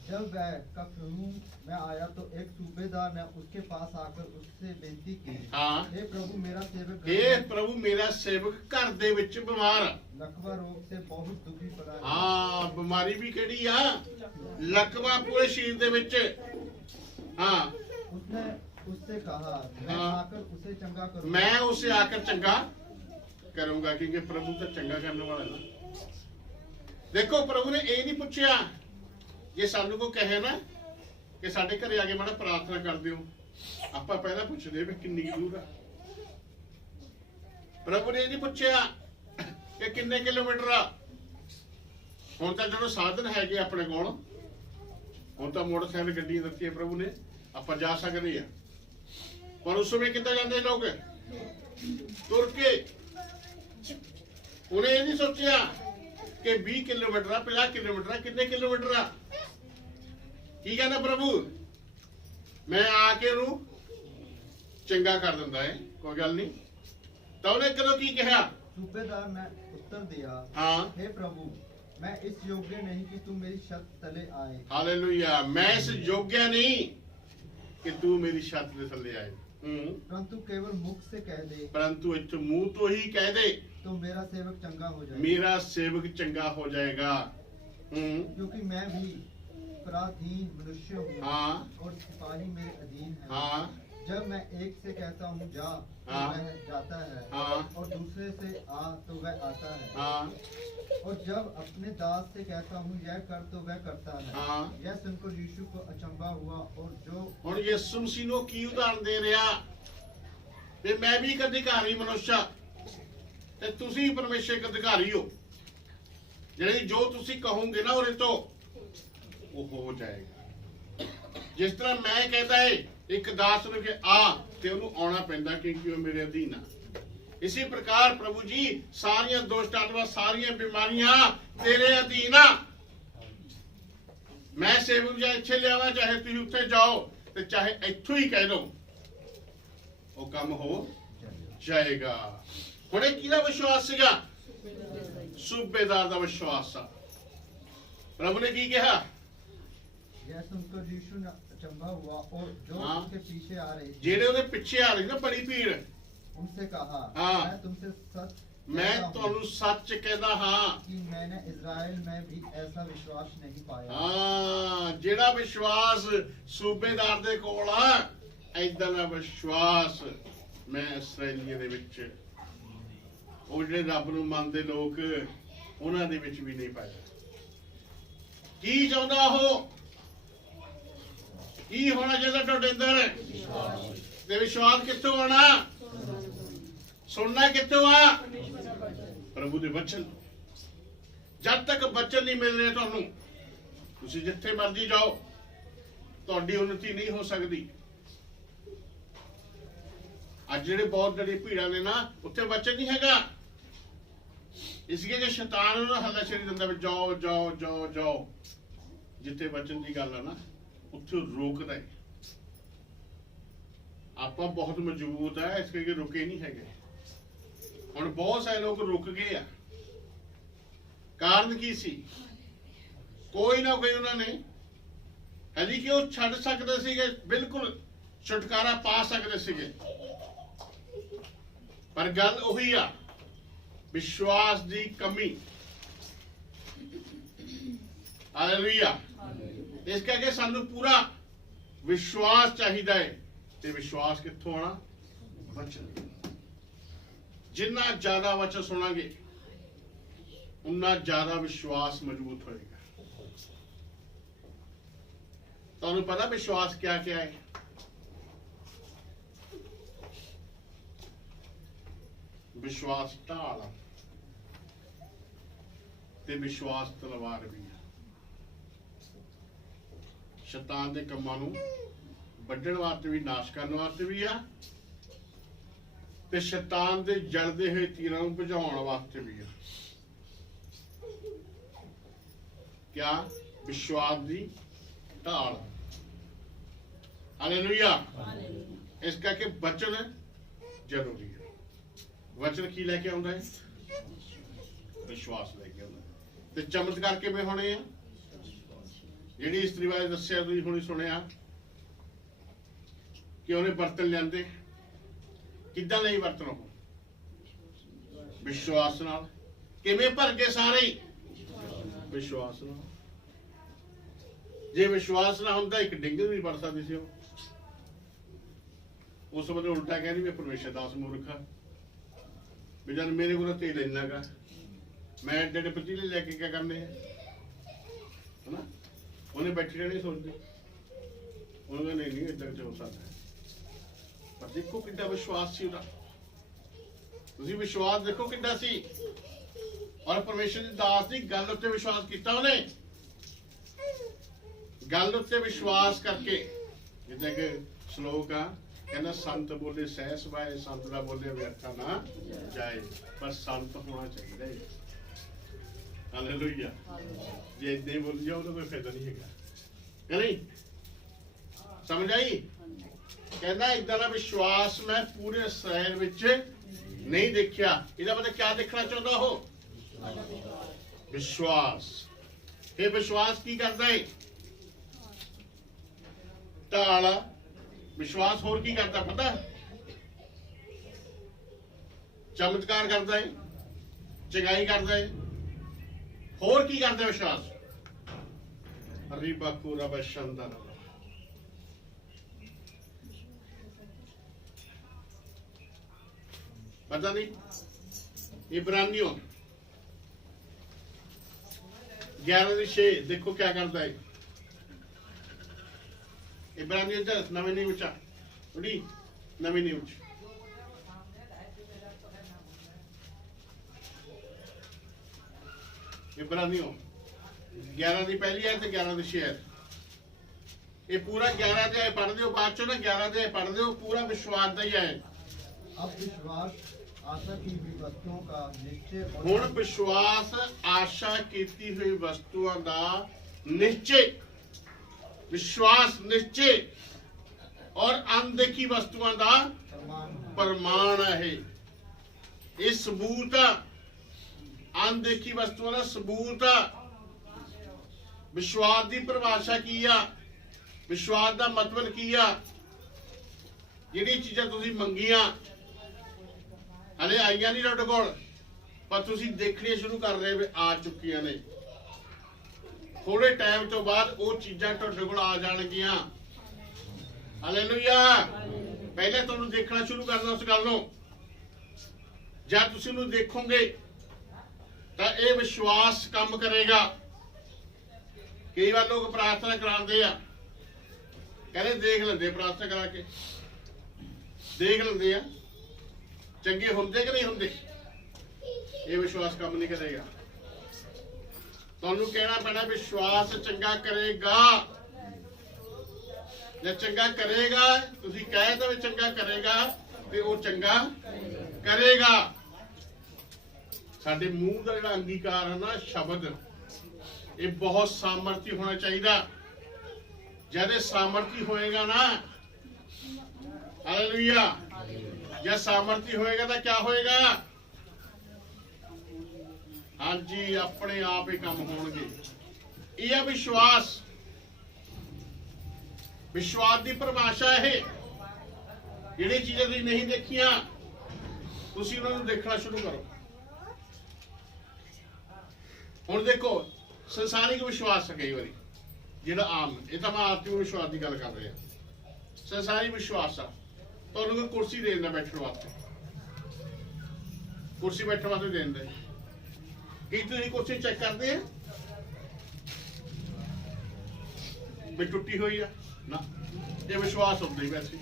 जब वह कफरनहूम में आया तो एक सूबेदार ने उसके पास आकर उससे बेनती की, हाँ, हे प्रभु मेरा सेवक घर दे विच बीमार आ, लकवा रोग से बहुत दुखी पड़ा है। हाँ, बीमारी भी केड़ी आ, लकवा पूरे शरीर दे विच। हाँ, उसने उससे कहा मैं हाँ, आकर उसे चंगा करूंगा। मैं उसे आकर चंगा करूंगा, क्योंकि प्रभु तो चंगा करने वाला है। देखो प्रभु ने ये नहीं पूछा, जे सानू को कहे ना कि साडे घरे आके माड़ा प्रार्थना कर दियो, आपां पहला पुछदे भी किन्नी दूर आ। प्रभु ने ये नहीं पूछा कि किन्ने किलोमीटर आ। हुण तां जदों साधन हैगे अपने कोल, हुण तां मोटरसाइकिल गड्डियां दित्तियां प्रभु ने, आपां जा सकदे आ। पर उस समय किद्दां जांदे लोग? तुर के। उन्हें ये नहीं सोचा कि 20 किलोमीटर 50 किलोमीटर किन्ने किलोमीटर आ। की कहना प्रभु मैं आके नू चंगा कर दिंदा है, कोई गल नहीं। तो उन्हें कदों की कहा? सूबेदार ने उत्तर दिया, हाँ, हे प्रभु मैं इस योग्य नहीं कि तू मेरी छत तले आए। हालेलुया, मैं इस योग्य नहीं कि तू मेरी छत के थल्ले आए, परंतु केवल मुख से कह दे, परंतु इत्थे मुंह तो ही कह दे तो मेरा सेवक चंगा हो जाएगा। मेरा सेवक चंगा हो जाएगा। क्योंकि मैं भी पराधीन मनुष्य हूँ, हाँ, और सिपाही मेरे अधीन है। हाँ, जब मैं एक से कहता हूँ जा तो हाँ, वह जाता है, हाँ, और दूसरे से आ तो वह आता है, हाँ, और जब अपने दास से कहता हूँ यह कर तो वह करता है। हाँ। यह सुनकर यीशु को अचंभा हुआ, और जो ਹੁਣ ਯਿਸੂ ਮਸੀਹ ਨੂੰ ਕੀ ਉਦਾਹਰਨ ਦੇ ਰਿਹਾ ਤੇ ਮੈਂ ਵੀ ਇੱਕ ਅਧਿਕਾਰੀ ਮਨੁੱਖ ਆ ਤੇ ਤੁਸੀਂ ਪਰਮੇਸ਼ਰ ਇੱਕ ਅਧਿਕਾਰੀ ਹੋ, ਜਿਹੜੀ ਜੋ ਤੁਸੀਂ ਕਹੋਗੇ ਨਾ ਉਹਦੇ ਤੋਂ ਉਹ ਹੋ ਜਾਏਗਾ। ਜਿਸ ਤਰ੍ਹਾਂ ਮੈਂ ਕਹਿੰਦਾ ਹੈ ਇੱਕ ਦਾਸ ਨੂੰ ਕਿ ਆ ਤੇ ਉਹਨੂੰ ਆਉਣਾ ਪੈਂਦਾ ਕਿਉਂਕਿ ਉਹ ਮੇਰੇ ਅਧੀਨ ਆ। इसी प्रकार प्रभु जी सारियां दुष्ट आत्मा सारियां बीमारियां तेरे अधीन आ। मैं सेवक जा इत्थे लियावा, चाहे तुसीं उत्थे जाओ ते चाहे इत्थों ही कह दो, वो काम हो जाएगा। हुण इह किहदा विश्वास सीगा? सूबेदार दा विश्वास सा। प्रभु ने की कहा? यह सुनकर यीशु ने अचंभा हुआ, और जो हाँ, उसके पीछे आ रहे थे, जेड़े उहदे पिछे आ रहे ना बड़ी भीड़, उनसे कहा, हाँ, मैं तुमसे सच मैं कहता हूँ तुहानू सच कहदा हाँ कि मैंने इज़राइल में भी ऐसा विश्वास नहीं पाया। हाँ, जेड़ा विश्वास सूबेदार दे कोल आ, ऐदां दा विश्वास मैं इसराइलियां दे विच, ਉਹ ਜਿਹੜੇ ਰੱਬ ਨੂੰ ਮੰਨਦੇ ਲੋਕ ਉਹਨਾਂ ਦੇ ਵਿੱਚ ਵੀ ਨਹੀਂ ਪਾਇਆ। ਕੀ ਚਾਹੁੰਦਾ ਉਹ? ਕੀ ਹੋਣਾ ਚਾਹੀਦਾ ਤੁਹਾਡੇ ਅੰਦਰ? ਤੇ ਵਿਸ਼ਵਾਸ ਕਿੱਥੋਂ ਆਉਣਾ? ਸੁਣਨਾ ਕਿੱਥੋਂ ਆ? ਪ੍ਰਭੂ ਦੇ ਵਚਨ। ਜਦ ਤੱਕ ਵਚਨ ਨਹੀਂ ਮਿਲਨੇ ਤੁਹਾਨੂੰ, ਤੁਸੀਂ ਜਿੱਥੇ ਮਰਜ਼ੀ ਜਾਓ, ਤੁਹਾਡੀ ਉન્નਤੀ ਨਹੀਂ ਹੋ ਸਕਦੀ। ਅੱਜ ਜਿਹੜੇ ਬਹੁਤ ਜਿਹੜੇ ਭੀੜਾਂ ਨੇ ਨਾ, ਉੱਥੇ ਵਚਨ ਨਹੀਂ ਹੈਗਾ। ਇਸ ਕਰਕੇ ਸ਼ੈਤਾਨ ਨੂੰ ਹੱਲਾ ਸ਼ੇਰੀ ਦਿੰਦਾ ਵੀ ਜਾਓ ਜਾਓ ਜਾਓ ਜਾਓ। ਜਿੱਥੇ ਵਚਨ ਦੀ ਗੱਲ ਆ ਨਾ, ਉੱਥੇ ਰੋਕਦਾ ਹੈ। ਆਪਾਂ ਬਹੁਤ ਮਜ਼ਬੂਤ ਹੈ, ਇਸ ਕਰਕੇ ਰੁਕੇ ਨਹੀਂ ਹੈਗੇ। ਹੁਣ ਬਹੁਤ ਸਾਰੇ ਲੋਕ ਰੁਕ ਗਏ ਆ। ਕਾਰਨ ਕੀ ਸੀ? ਕੋਈ ਨਾ ਕੋਈ ਉਹਨਾਂ ਨੇ ਹજી ਕਿ ਉਹ ਛੱਡ ਸਕਦੇ ਸੀਗੇ, ਬਿਲਕੁਲ ਛੁਟਕਾਰਾ ਪਾ ਸਕਦੇ ਸੀਗੇ, ਪਰ ਗੱਲ ਉਹੀ ਆ, ਵਿਸ਼ਵਾਸ ਦੀ ਕਮੀ। ਹਾਲੇਲੂਇਆ। ਇਸ ਕਰਕੇ ਸਾਨੂੰ ਪੂਰਾ ਵਿਸ਼ਵਾਸ ਚਾਹੀਦਾ ਹੈ। ਤੇ ਵਿਸ਼ਵਾਸ ਕਿੱਥੋਂ ਆਣਾ? ਵਚਨ। ਜਿੰਨਾ ਜ਼ਿਆਦਾ ਵਚਨ ਸੁਣਾਂਗੇ ਉਨਾ ਜ਼ਿਆਦਾ ਵਿਸ਼ਵਾਸ ਮਜ਼ਬੂਤ ਹੋਏਗਾ। ਤੁਹਾਨੂੰ ਪਤਾ ਵਿਸ਼ਵਾਸ ਕਿਆ ਕਿਆ ਹੈ? ਵਿਸ਼ਵਾਸ ਢਾਲ ਤੇ ਵਿਸ਼ਵਾਸ ਤਲਵਾਰ ਵੀ ਹੈ। ਸ਼ੈਤਾਨ ਦੇ ਕੰਮਾਂ ਨੂੰ ਵੱਢਣ ਵਾਸਤੇ ਵੀ, ਨਾਸ਼ ਕਰਨ ਵਾਸਤੇ ਵੀ ਆ, ਤੇ ਸ਼ੈਤਾਨ ਦੇ ਜਲਦੇ ਹੋਏ ਤੀਰਾਂ ਨੂੰ ਭਜਾਉਣ ਵਾਸਤੇ ਵੀ ਆ। ਕਿਆ? ਵਿਸ਼ਵਾਸ ਦੀ ਢਾਲ। ਹਾਲੇਲੂਇਆ। ਇਸ ਕਰਕੇ ਵਚਨ ਜ਼ਰੂਰੀ ਹੈ। ਵਚਨ ਕੀ ਲੈ ਕੇ ਆਉਂਦਾ ਹੈ? ਵਿਸ਼ਵਾਸ ਲੈ ਕੇ ਆਉਂਦਾ। ਤੇ ਚਮਤਕਾਰ ਕਿਵੇਂ ਹੋਣੇ ਆ? ਜਿਹੜੀ ਇਸਤਰੀ ਬਾਰੇ ਦੱਸਿਆ, ਤੁਸੀਂ ਹੁਣੇ ਸੁਣਿਆ ਕਿ ਉਹਨੇ ਬਰਤਨ ਲਿਆਂਦੇ। ਕਿੱਦਾਂ ਲਈ ਬਰਤਨ? ਉਹ ਵਿਸ਼ਵਾਸ ਨਾਲ। ਕਿਵੇਂ ਭਰ ਕੇ ਸਾਰੇ? ਵਿਸ਼ਵਾਸ ਨਾਲ। ਜੇ ਵਿਸ਼ਵਾਸ ਨਾ ਹੁੰਦਾ ਇੱਕ ਡਿੰਗ ਵੀ ਭਰ ਸਕਦੀ ਸੀ ਉਹ। ਉਸ ਵੇਲੇ ਉਲਟਾ ਕਹਿੰਦੀ ਮੈਂ ਪਰਮੇਸ਼ਰ ਦਾਸ ਮੂਰਖ ਹਾਂ, ਵੀ ਜਦ ਮੇਰੇ ਕੋਲ ਤੇਲ ਇੰਨਾ ਗਾ, ਮੈਂ ਏਡੇ ਪਤੀਲੇ ਲੈ ਕੇ ਕਿਆ ਕਰਨੇ ਹਨਾ। ਉਹਨੇ ਬੈਠੀ ਰਹਿਣੀ ਸੋਚਦੀ। ਉਹਨੇ ਨਹੀਂ ਏਦਾਂ ਚ ਹੋ ਸਕਦਾ। ਪਰ ਦੇਖੋ ਕਿੰਨਾ ਵਿਸ਼ਵਾਸ ਸੀ ਉਹਦਾ। ਤੁਸੀਂ ਵਿਸ਼ਵਾਸ ਦੇਖੋ ਕਿੰਨਾ ਸੀ। ਔਰ ਪਰਮੇਸ਼ਰ ਦੀ ਦਾਸ ਦੀ ਗੱਲ ਉੱਤੇ ਵਿਸ਼ਵਾਸ ਕੀਤਾ ਉਹਨੇ। ਗੱਲ ਉੱਤੇ ਵਿਸ਼ਵਾਸ ਕਰਕੇ, ਜਿੱਦਾਂ ਕਿ ਸ਼ਲੋਕ ਆ, ਕਹਿੰਦਾ ਸੰਤ ਬੋਲੇ ਸਹਿ ਸੁਭਾਏ, ਸੰਤ ਦਾ ਬੋਲੇ ਵਿਅਰਥਾ ਨਾ ਜਾਏ। ਪਰ ਸੰਤ ਹੋਣਾ ਚਾਹੀਦਾ ਹੈ। ਹਾਲੇਲੂਇਆ। ਜੇ ਏਦਾਂ ਹੀ ਬੋਲ ਜਾਓ ਤਾਂ ਕੋਈ ਫਾਇਦਾ ਨਹੀਂ ਹੈਗਾ। ਨਹੀਂ ਸਮਝ ਆਈ? ਕਹਿੰਦਾ ਏਦਾਂ ਦਾ ਵਿਸ਼ਵਾਸ ਮੈਂ ਪੂਰੇ ਇਸਰਾਏਲ ਵਿੱਚ ਨਹੀਂ ਦੇਖਿਆ। ਇਹਦਾ ਮਤਲਬ ਕਿਆ ਦੇਖਣਾ ਚਾਹੁੰਦਾ ਉਹ? ਵਿਸ਼ਵਾਸ। ਇਹ ਵਿਸ਼ਵਾਸ ਕੀ ਕਰਦਾ ਹੈ? ਢਾਲ। ਵਿਸ਼ਵਾਸ ਹੋਰ ਕੀ ਕਰਦਾ ਪਤਾ? ਚਮਤਕਾਰ ਕਰਦਾ ਹੈ, ਚੰਗਾਈ ਕਰਦਾ ਹੈ। ਹੋਰ ਕੀ ਕਰਦਾ ਵਿਸ਼ਵਾਸ? ਰੀਬਾਕੂ ਰਬ ਸ਼ੰਦਰ। पता नहीं। इब्रानियों 11:6 देखो क्या करता है। इब्रानियों 10 नवी न्यूज उड़ी नवी न्यूज इब्रानियों 11 की पहली है तो 11 की 6 है। ये पूरा 11 अध्याय पढ़ दो, बाद चो ना 11 अध्याय पढ़ दो, पूरा विश्वास का ही है। अब विश्वास आशा की हुई वस्तुओं का निश्चय। हुण विश्वास आशा की हुई वस्तुओं का निश्चय। विश्वास निश्चय और अनदेखी वस्तुओं का प्रमाण है। ये सबूत अनदेखी वस्तुओं का सबूत। विश्वास की परिभाषा की आ, विश्वास का मतलब की आ। जिहड़ी चीज़ां तुसीं मंगियां हले आईयां नहीं तुहाडे कोल, पर तुसीं देखणियां शुरू कर रहे हो आ चुकियां ने। थोड़े टाइम तो बाद वो चीज़ां तुहाडे कोल आ जाणगियां। हालेलुया। पहले तुहानूं देखना शुरू करना उस गल नूं। जब तुसीं उहनूं देखोगे तां ये विश्वास काम करेगा। कई बार लोग प्रार्थना करांदे आ, कहते देख लेंदे, प्रार्थना करा के देख लेंदे आ, चंगे होंदे कि नहीं होंदे। ये विश्वास काम नहीं करेगा। तुहानूं कहना पैना विश्वास चंगा करेगा। जे चंगा करेगा, तुसीं कह दो चंगा करेगा ते वो चंगा करेगा। साडे मूँह दा जिहड़ा अंगीकार है ना, शब्द, ये बहुत सामर्थी होना चाहिए। जब सामर्थी होएगा ना, हालेलुया। जब सामर्थी होएगा तो क्या होएगा? हाँ जी, अपने आप ही काम होंगे। यह विश्वास, विश्वास की परिभाषा है। ਜਿਹੜੀ ਚੀਜ਼ਾਂ ਤੁਸੀਂ ਨਹੀਂ ਦੇਖੀਆਂ, ਤੁਸੀਂ ਉਹਨਾਂ ਨੂੰ ਦੇਖਣਾ ਸ਼ੁਰੂ ਕਰੋ। ਹੁਣ ਦੇਖੋ, ਸੰਸਾਰਿਕ ਵਿਸ਼ਵਾਸ ਹੈ ਕਈ ਵਾਰੀ ਜਿਹੜਾ ਆਮ, ਇਹ ਤਾਂ ਮੈਂ ਆਤਮਿਕ ਵਿਸ਼ਵਾਸ ਦੀ ਗੱਲ ਕਰ ਰਿਹਾ। ਸੰਸਾਰਿਕ ਵਿਸ਼ਵਾਸ ਆ ਤੁਹਾਨੂੰ ਕੋਈ ਕੁਰਸੀ ਦੇ ਦਿੰਦਾ ਬੈਠਣ ਵਾਸਤੇ, ਕੁਰਸੀ ਬੈਠਣ ਵਾਸਤੇ ਦੇ ਦਿੰਦਾ। ਕੀ ਤੁਸੀਂ ਕੁਰਸੀ ਚੈੱਕ ਕਰਦੇ ਆ ਵੀ ਟੁੱਟੀ ਹੋਈ ਆ? ਨਾ, ਇਹ ਵਿਸ਼ਵਾਸ ਹੁੰਦਾ ਹੀ ਵੈਸੇ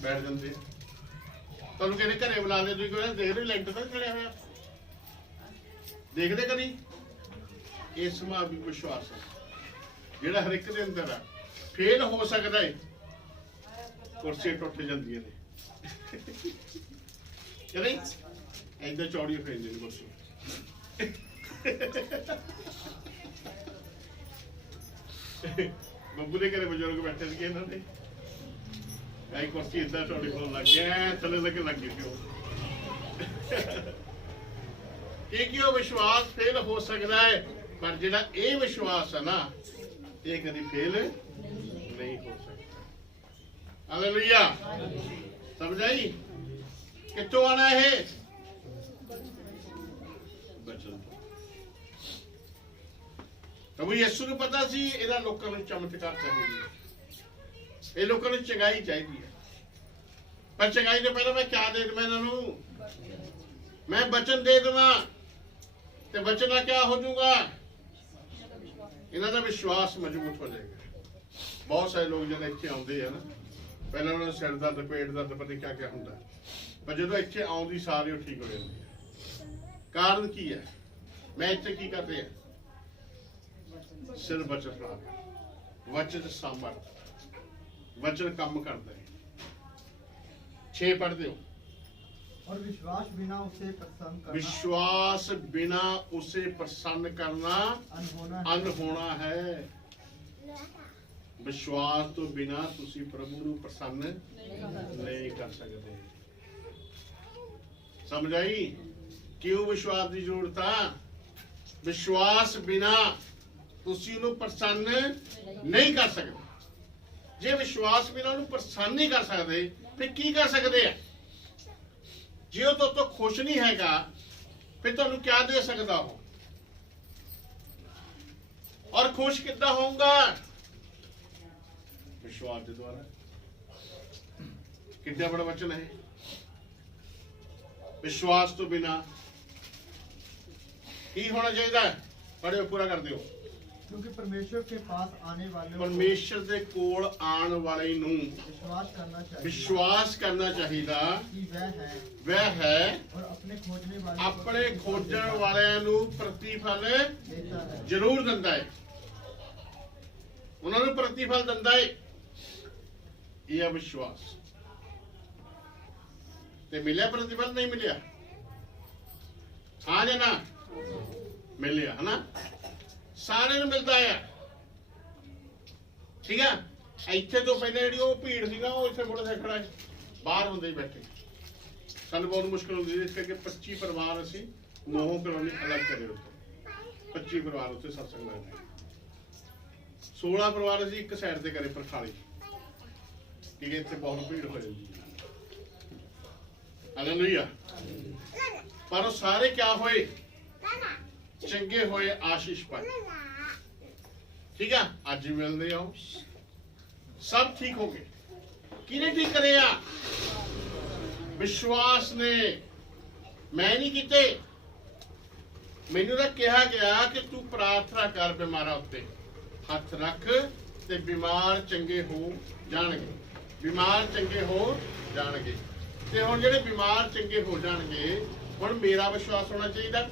ਬੈਠ ਜਾਂਦੇ। ਤੁਹਾਨੂੰ ਕਹਿੰਦੇ ਘਰੇ ਬੁਲਾ ਲਿਆ, ਤੁਸੀਂ ਕਹਿੰਦੇ ਦੇਖ ਰਹੇ ਲੈਂਟਰ ਤਾਂ ਖੜਿਆ ਹੋਇਆ, ਦੇਖਦੇ ਕਦੀ? ਇਹ ਸਮਾਵਿਕ ਵਿਸ਼ਵਾਸ ਹੈ ਜਿਹੜਾ ਹਰ ਇੱਕ ਦੇ ਅੰਦਰ ਆ। ਫੇਲ ਹੋ ਸਕਦਾ ਹੈ, ਕੁਰਸੀ ਟੁੱਟ ਜਾਂਦੀਆਂ ਨੇ ਕਿ ਨਹੀਂ? ਏਦਾਂ ਚੌੜੀ ਹੋ ਜਾਂਦੀ ਨੇ ਕੁਰਸੀ। ਬੱਬੂ ਦੇ ਘਰੇ ਬਜ਼ੁਰਗ ਬੈਠੇ ਸੀ, ਇਹਨਾਂ ਦੇ आई कुर्सी इतना चौड़ी होने लग गया, थले लगे लग गई। कि विश्वास फेल हो सकता है, पर जिहड़ा ये विश्वास है ना, ये कभी फेल नहीं हो सकता। हालेलुया। समझ आई? कितों आना है? बचन। प्रभु यीशु को पता सी इहदा लोकां नूं चमत्कार चाहिए, ये लोगों ने चंगाई चाहिए। पर चंगाई तो पहले मैं क्या दे दूं इन्हों? मैं वचन दे दूंगा तो वचन का क्या हो जाऊगा? इन्हों का विश्वास मजबूत हो जाएगा। बहुत सारे लोग जो इतने आते हैं ना, पहले उन्होंने सिर दर्द, पेट दर्द, पता क्या क्या होंगे, पर जो इतने आती सारे ठीक हो जाते हैं। कारण की है? मैं इतने की कर रहा? सिर वचन ला, वचन सामर्थ, वचन काम करता है। 6 पढ़ दो। और विश्वास बिना उसे प्रसन्न करना, विश्वास बिना उसे प्रसन्न करना अनहोना है। विश्वास तो बिना तुसी प्रभु ਨੂੰ प्रसन्न नहीं कर सकते। समझ आई? क्यों विश्वास की जरूरत है? विश्वास बिना तुसी ਉਹਨੂੰ प्रसन्न नहीं कर सकते। जे विश्वास बिना उन्हें प्रसन्न नहीं कर सकते, फिर की कर सकते हैं? जे वो तो खुश नहीं हैगा, फिर तुहानू क्या दे सकता हो? और खुश कितना होगा? विश्वास के द्वारा। कितना बड़ा वचन है। विश्वास तो बिना ही होना चाहिए। पढ़ो, पूरा कर दो। क्योंकि परमेश्वर के पास आने वाले, परमेश्वर के कोल आन वाले नू विश्वास करना चाहिए कि वह है और अपने खोजन वाले नू प्रतिफल जरूर दिंदा है। उन्होंने प्रतिफल दिंदा है। यह विश्वास ते मिलिया, प्रतिफल नहीं मिलिया? हाँ या ना? मिलिया है ना? सारे ਨੂੰ ਮਿਲਦਾ ਹੈ। ठीक है? ਇੱਥੇ ਤੋਂ ਪਹਿਲੇ ਜਿਹੜੀ ਉਹ ਭੀੜ ਸੀਗਾ, ਉਹ ਇੱਥੇ ਮੋਟਰਸਾਈਕਲ ਖੜਾ ਹੈ, ਬਾਹਰ ਹੁੰਦੇ ਹੀ ਬੈਠੇ। ਸਾਨੂੰ ਬਹੁਤ ਮੁਸ਼ਕਲ ਹੁੰਦੀ ਸੀ, ਇਸ ਕਰਕੇ 25 ਪਰਿਵਾਰ ਅਸੀਂ ਮੋਹ ਕਲੋਨੀ ਅਲੱਗ ਕਰੇ ਉੱਥੇ। 25 ਪਰਿਵਾਰ ਉੱਥੇ ਸਤਸੰਗ ਲੱਗਦੇ। 16 ਪਰਿਵਾਰ ਅਸੀਂ ਇੱਕ ਸਾਈਡ ਤੇ ਕਰੇ ਪਰਖਾਲੀ। ਠੀਕ ਹੈ? ਇੱਥੇ ਬਹੁਤ ਭੀੜ ਹੋ ਜਾਂਦੀ ਹੈ। ਹਾਲੇਲੂਇਆ। ਪਰ ਉਹ ਸਾਰੇ ਕਿਆ ਹੋਏ? ਚੰਗੇ ਹੋਏ, ਆਸ਼ੀਸ਼ ਪਾਏ। ठीक है? आज भी मिल रहे हो, सब ठीक हो गए। किने ठीक करे? विश्वास ने। मैं नहीं किते, मैनू तो कहा गया कि तू प्रार्थना कर, बीमारा उत्ते हथ रख ते बीमार चंगे हो जाणगे। बीमार चंगे हो जाणगे। ते हुण जिहड़े बीमार चंगे हो जाणगे, हुण मेरा विश्वास होना चाहिए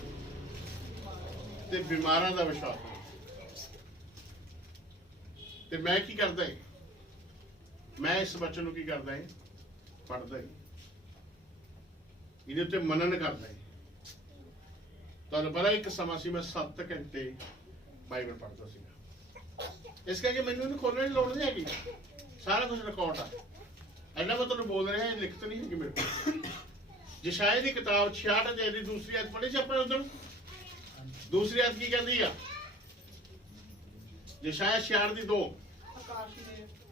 ते बीमारां दा विश्वास। ਤੇ ਮੈਂ ਕੀ ਕਰਦਾ ਹੈ? ਮੈਂ ਇਸ ਬੱਚੇ ਨੂੰ ਕੀ ਕਰਦਾ ਹੈ? ਪੜ੍ਹਦਾ ਹੈ, ਇਹਦੇ ਉੱਤੇ ਮਨਨ ਕਰਦਾ ਹੈ। ਤੁਹਾਨੂੰ ਪਤਾ ਇੱਕ ਸਮਾਂ ਸੀ ਮੈਂ 7 ਘੰਟੇ ਬਾਈਬਲ ਪੜ੍ਹਦਾ ਸੀਗਾ। ਇਸ ਕਰਕੇ ਮੈਨੂੰ ਇਹਨੂੰ ਖੋਲ੍ਹਣ ਦੀ ਲੋੜ ਨਹੀਂ ਹੈਗੀ, ਸਾਰਾ ਕੁਝ ਰਿਕਾਰਡ ਆ। ਇੰਨਾ ਮੈਂ ਤੁਹਾਨੂੰ ਬੋਲ ਰਿਹਾ, ਇਹ ਲਿਖਤ ਨਹੀਂ ਹੈਗੀ ਮੇਰੇ ਕੋਲ। ਯਸ਼ਾਇਆ ਦੀ ਕਿਤਾਬ 66 ਅਧਿਆਇ ਦੀ ਦੂਸਰੀ ਆਇਤ ਪੜ੍ਹੀ ਸੀ ਆਪਾਂ ਉਦੋਂ। ਦੂਸਰੀ ਆਇਤ ਕੀ ਕਹਿੰਦੀ ਆ? ਯਸ਼ਾਇਆ 66 ਦੀ 2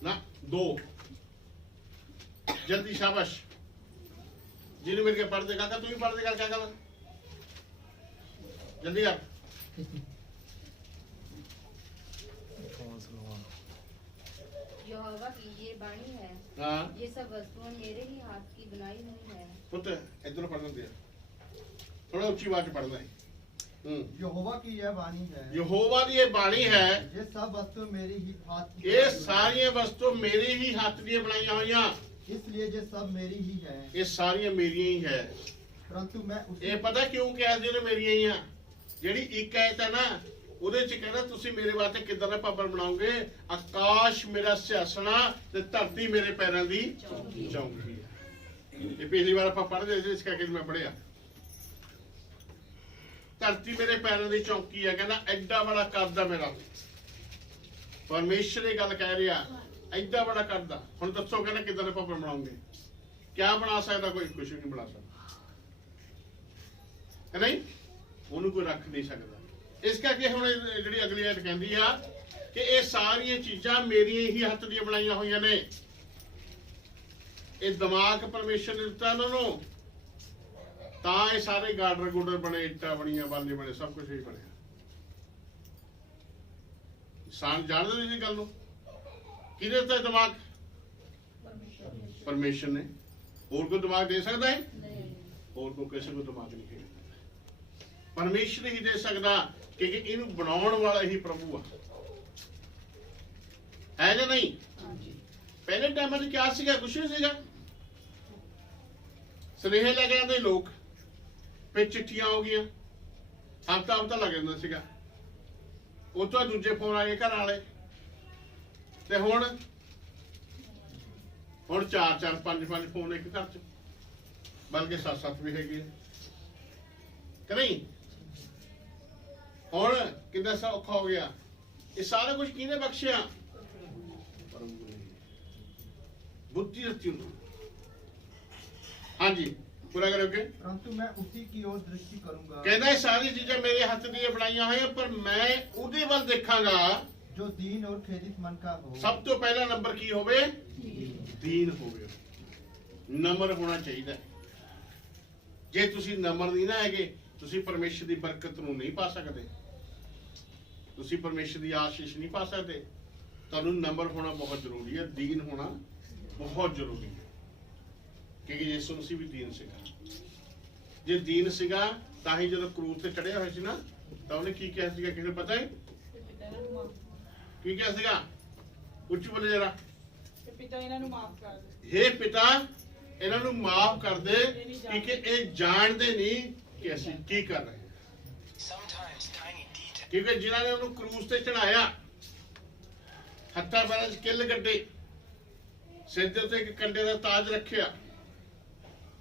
ਨਾ 2 जल्दी शाबाश जिन्हें मिल के पढ़ दे काका, तू भी पढ़ दे क्या कर जल्दी कर। यहोवा की ये वाणी है, हाँ ये सब वस्तुएं मेरे ही हाथ की बनाई हुई है। पुत्र इधर पढ़ना दिया, थोड़ा ऊंची आवाज में पढ़ना है। यहोवा की यह वाणी है, यहोवा की ये बाणी है, ये सब वस्तु मेरी ही हाथ की ये सारी वस्तु मेरे ही हाथ दी बनाई हुई, इसलिए ये सब मेरी ही है, ये सारी मेरी ही है। परंतु मैं ये पता क्यों कह जे मेरी ही आ? ਜਿਹੜੀ ਇੱਕ ਆਇਤ ਹੈ ਨਾ, ਉਹਦੇ ਚ ਕਹਿੰਦਾ ਤੁਸੀਂ ਮੇਰੇ ਵਾਸਤੇ ਕਿੱਦਾਂ ਦਾ ਭਵਨ ਬਣਾਓਗੇ? ਆਕਾਸ਼ ਮੇਰਾ ਸਿਆਸਣਾ ਤੇ ਧਰਤੀ ਮੇਰੇ ਪੈਰਾਂ ਦੀ ਚੌਂਕੀ ਹੈ। ਇਹ ਪਿਛਲੀ ਵਾਰ ਆਪਾਂ ਪੜ੍ਹਦੇ ਸੀ, ਇਸ ਕਰਕੇ ਮੈਂ ਪੜ੍ਹਿਆ। ਧਰਤੀ ਮੇਰੇ ਪੈਰਾਂ ਦੀ ਚੌਂਕੀ ਹੈ, ਕਹਿੰਦਾ ਐਡਾ ਬੜਾ ਕਰਦਾ ਮੇਰਾ ਪਰਮੇਸ਼ਰ ਇਹ ਗੱਲ ਕਹਿ ਰਿਹਾ, ਐਡਾ ਬੜਾ ਕਰਦਾ। ਹੁਣ ਦੱਸੋ ਕਹਿੰਦਾ ਕਿੱਦਾਂ ਦੇ ਭਵਨ ਬਣਾਓਗੇ? ਕਿਆ ਬਣਾ ਸਕਦਾ? ਕੋਈ ਕੁਛ ਨਹੀਂ ਬਣਾ ਸਕਦਾ, ਨਹੀਂ, ਉਹਨੂੰ ਕੋਈ ਰੱਖ ਨਹੀਂ ਸਕਦਾ। ਇਸ ਕਰਕੇ ਹੁਣ ਜਿਹੜੀ ਅਗਲੀ ਆਇਤ ਕਹਿੰਦੀ ਆ ਕਿ ਇਹ ਸਾਰੀਆਂ ਚੀਜ਼ਾਂ ਮੇਰੀਆਂ ਹੀ ਹੱਥ ਦੀਆਂ ਬਣਾਈਆਂ ਹੋਈਆਂ ਨੇ। ਇਹ ਦਿਮਾਗ ਪਰਮੇਸ਼ਰ ਨੇ ਦਿੱਤਾ ਉਹਨਾਂ ਨੂੰ, ਤਾਂ ਇਹ ਸਾਰੇ ਗਾਰਡਰ ਗੁਰਡਰ ਬਣੇ, ਇੱਟਾਂ ਬਣੀਆਂ, ਬਾਲੇ ਬਣੇ, ਸਭ ਕੁਝ ਹੀ ਬਣਿਆ। ਇਨਸਾਨ ਜਾਣਦੇ ਨਹੀਂ ਇਸ ਗੱਲ ਨੂੰ। ਕਿਹਦੇ ਦਿੱਤਾ ਦਿਮਾਗ? ਪਰਮੇਸ਼ਰ ਨੇ। ਹੋਰ ਕੋਈ ਦਿਮਾਗ ਦੇ ਸਕਦਾ ਹੈ? ਹੋਰ ਕੋਈ ਕਿਸੇ ਨੂੰ ਦਿਮਾਗ ਨਹੀਂ ਦੇ ਸਕਦਾ, ਪਰਮੇਸ਼ਰ ਹੀ ਦੇ ਸਕਦਾ, ਕਿਉਂਕਿ ਇਹਨੂੰ ਬਣਾਉਣ ਵਾਲਾ ਹੀ ਪ੍ਰਭੂ ਆ, ਹੈ ਜਾਂ ਨਹੀਂ? ਪਹਿਲੇ ਟਾਈਮਾਂ 'ਚ ਕਿਆ ਸੀਗਾ? ਕੁਛ ਨਹੀਂ ਸੀਗਾ। ਸੁਨੇਹੇ ਲੈ ਕੇ ਆਉਂਦੇ ਲੋਕ, ਫਿਰ ਚਿੱਠੀਆਂ ਹੋ ਗਈਆਂ, ਹਫ਼ਤਾ ਲੱਗ ਜਾਂਦਾ ਸੀਗਾ। ਉਹ ਤੋਂ ਦੂਜੇ ਫੋਨ ਆ ਗਏ ਘਰ ਵਾਲੇ, ਤੇ ਹੁਣ 4 5 ਫੋਨ ਇੱਕ ਘਰ 'ਚ, ਬਲਕਿ 7 ਵੀ ਹੈਗੇ ਕਿ ਨਹੀਂ? ਹੁਣ ਕਿੰਨਾ ਔਖਾ ਹੋ ਗਿਆ। ਇਹ ਸਾਰਾ ਕੁਝ ਕਿਹਨੇ ਬਖਸ਼ਿਆ? बुद्धि रखती हूँ। हाँ जी पूरा करोगे? परंतु मैं उसी की ओर दृष्टि करूंगा, कहना सारी चीजें मेरे हाथ दी बनाई हुई, पर मैं उहदे वल देखांगा जो दीन और खेदित मन का हो। सब तो पहला नंबर की होवे? दीन होवे, नम्र होना चाहिए। जे तुसी नम्र नहीं ना हैगे, तुसी परमेश्वर की बरकत नूं नहीं पा सकते, तुसी परमेश्वर की आशीष नहीं पा सकते। तुहानूं नम्र होना बहुत जरूरी है, दीन होना बहुत जरूरी है, क्योंकि यीशु मसीह भी दीन सीगा। जे दीन सीगा तां ही जदों क्रूस ते चढ़िया होया सी ना, तां उहने की कहा सीगा? किसे पता है की कहा सीगा? उच्च बोले जरा, पिता इन्हां नूं माफ कर दे। हे पिता इन्हां नूं माफ कर दे, क्योंकि ये जानते नहीं कि असीं की कर रहे हैं। क्योंकि जिन्हां ने उहनूं क्रूस ते चढ़ाया, हत्था पैरां 'च किल गड्डे, सिर दे उत्ते एक कंडे का ताज रखिया,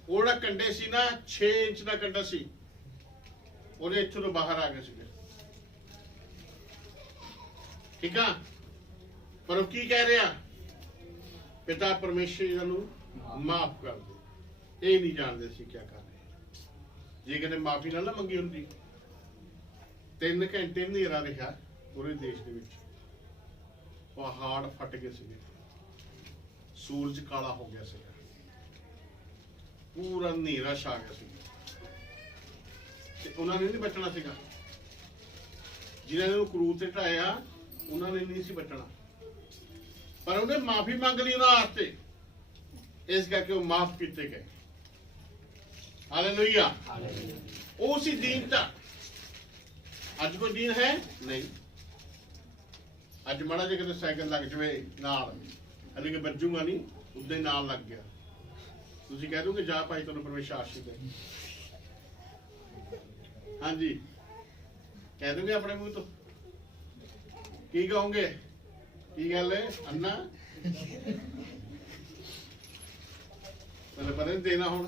वो जिहड़ा कंडे सी ना 6 इंच का कंडा सी, ਉਹਦੇ ਇੱਥੋਂ ਤੋਂ ਬਾਹਰ ਆ ਗਏ ਸੀਗੇ, ਠੀਕ ਆ? ਪਰ ਉਹ ਕੀ ਕਹਿ ਰਿਹਾ? ਪਿਤਾ ਪਰਮੇਸ਼ਰ ਇਹਨਾਂ ਨੂੰ ਮਾਫ ਕਰ ਦੇ। ਇਹ ਨਹੀਂ ਜਾਣਦੇ ਸੀ ਕੀ ਕਰ ਰਹੇ। ਜੇ ਕਹਿੰਦੇ ਮਾਫੀ ਨਾ ਮੰਗੀ ਹੁੰਦੀ, 3 ਘੰਟੇ ਹਨੇਰਾ ਰਿਹਾ ਪੂਰੇ ਦੇਸ਼ ਦੇ ਵਿੱਚ, ਪਹਾੜ ਫਟ ਗਏ ਸੀਗੇ, सूरज काला हो गया सीगा, पूरा हनेरा छा गया सीगा, ते उन्होंने नहीं बचना सीगा। जिन्होंने क्रूस ते ढाया उन्होंने नहीं सी बचना, पर उन्हें माफी मांग ली उन्होंने वास्ते, इस करके वो माफ किए गए। हालेलुया। वो सी दीनता। अज कोई दीन है नहीं। अज माड़ा जे किते साइकिल लग जाए नाल, हले कि बजूगा नहीं, उदे नाल लग गया, तुसी कह दोगे जा भाई तुहानूं परमेश्वर आशीष दे। हाँ जी कह दोगे अपने मुंह तो? की कहोगे? की गल है अन्ना? पता नहीं देना हुण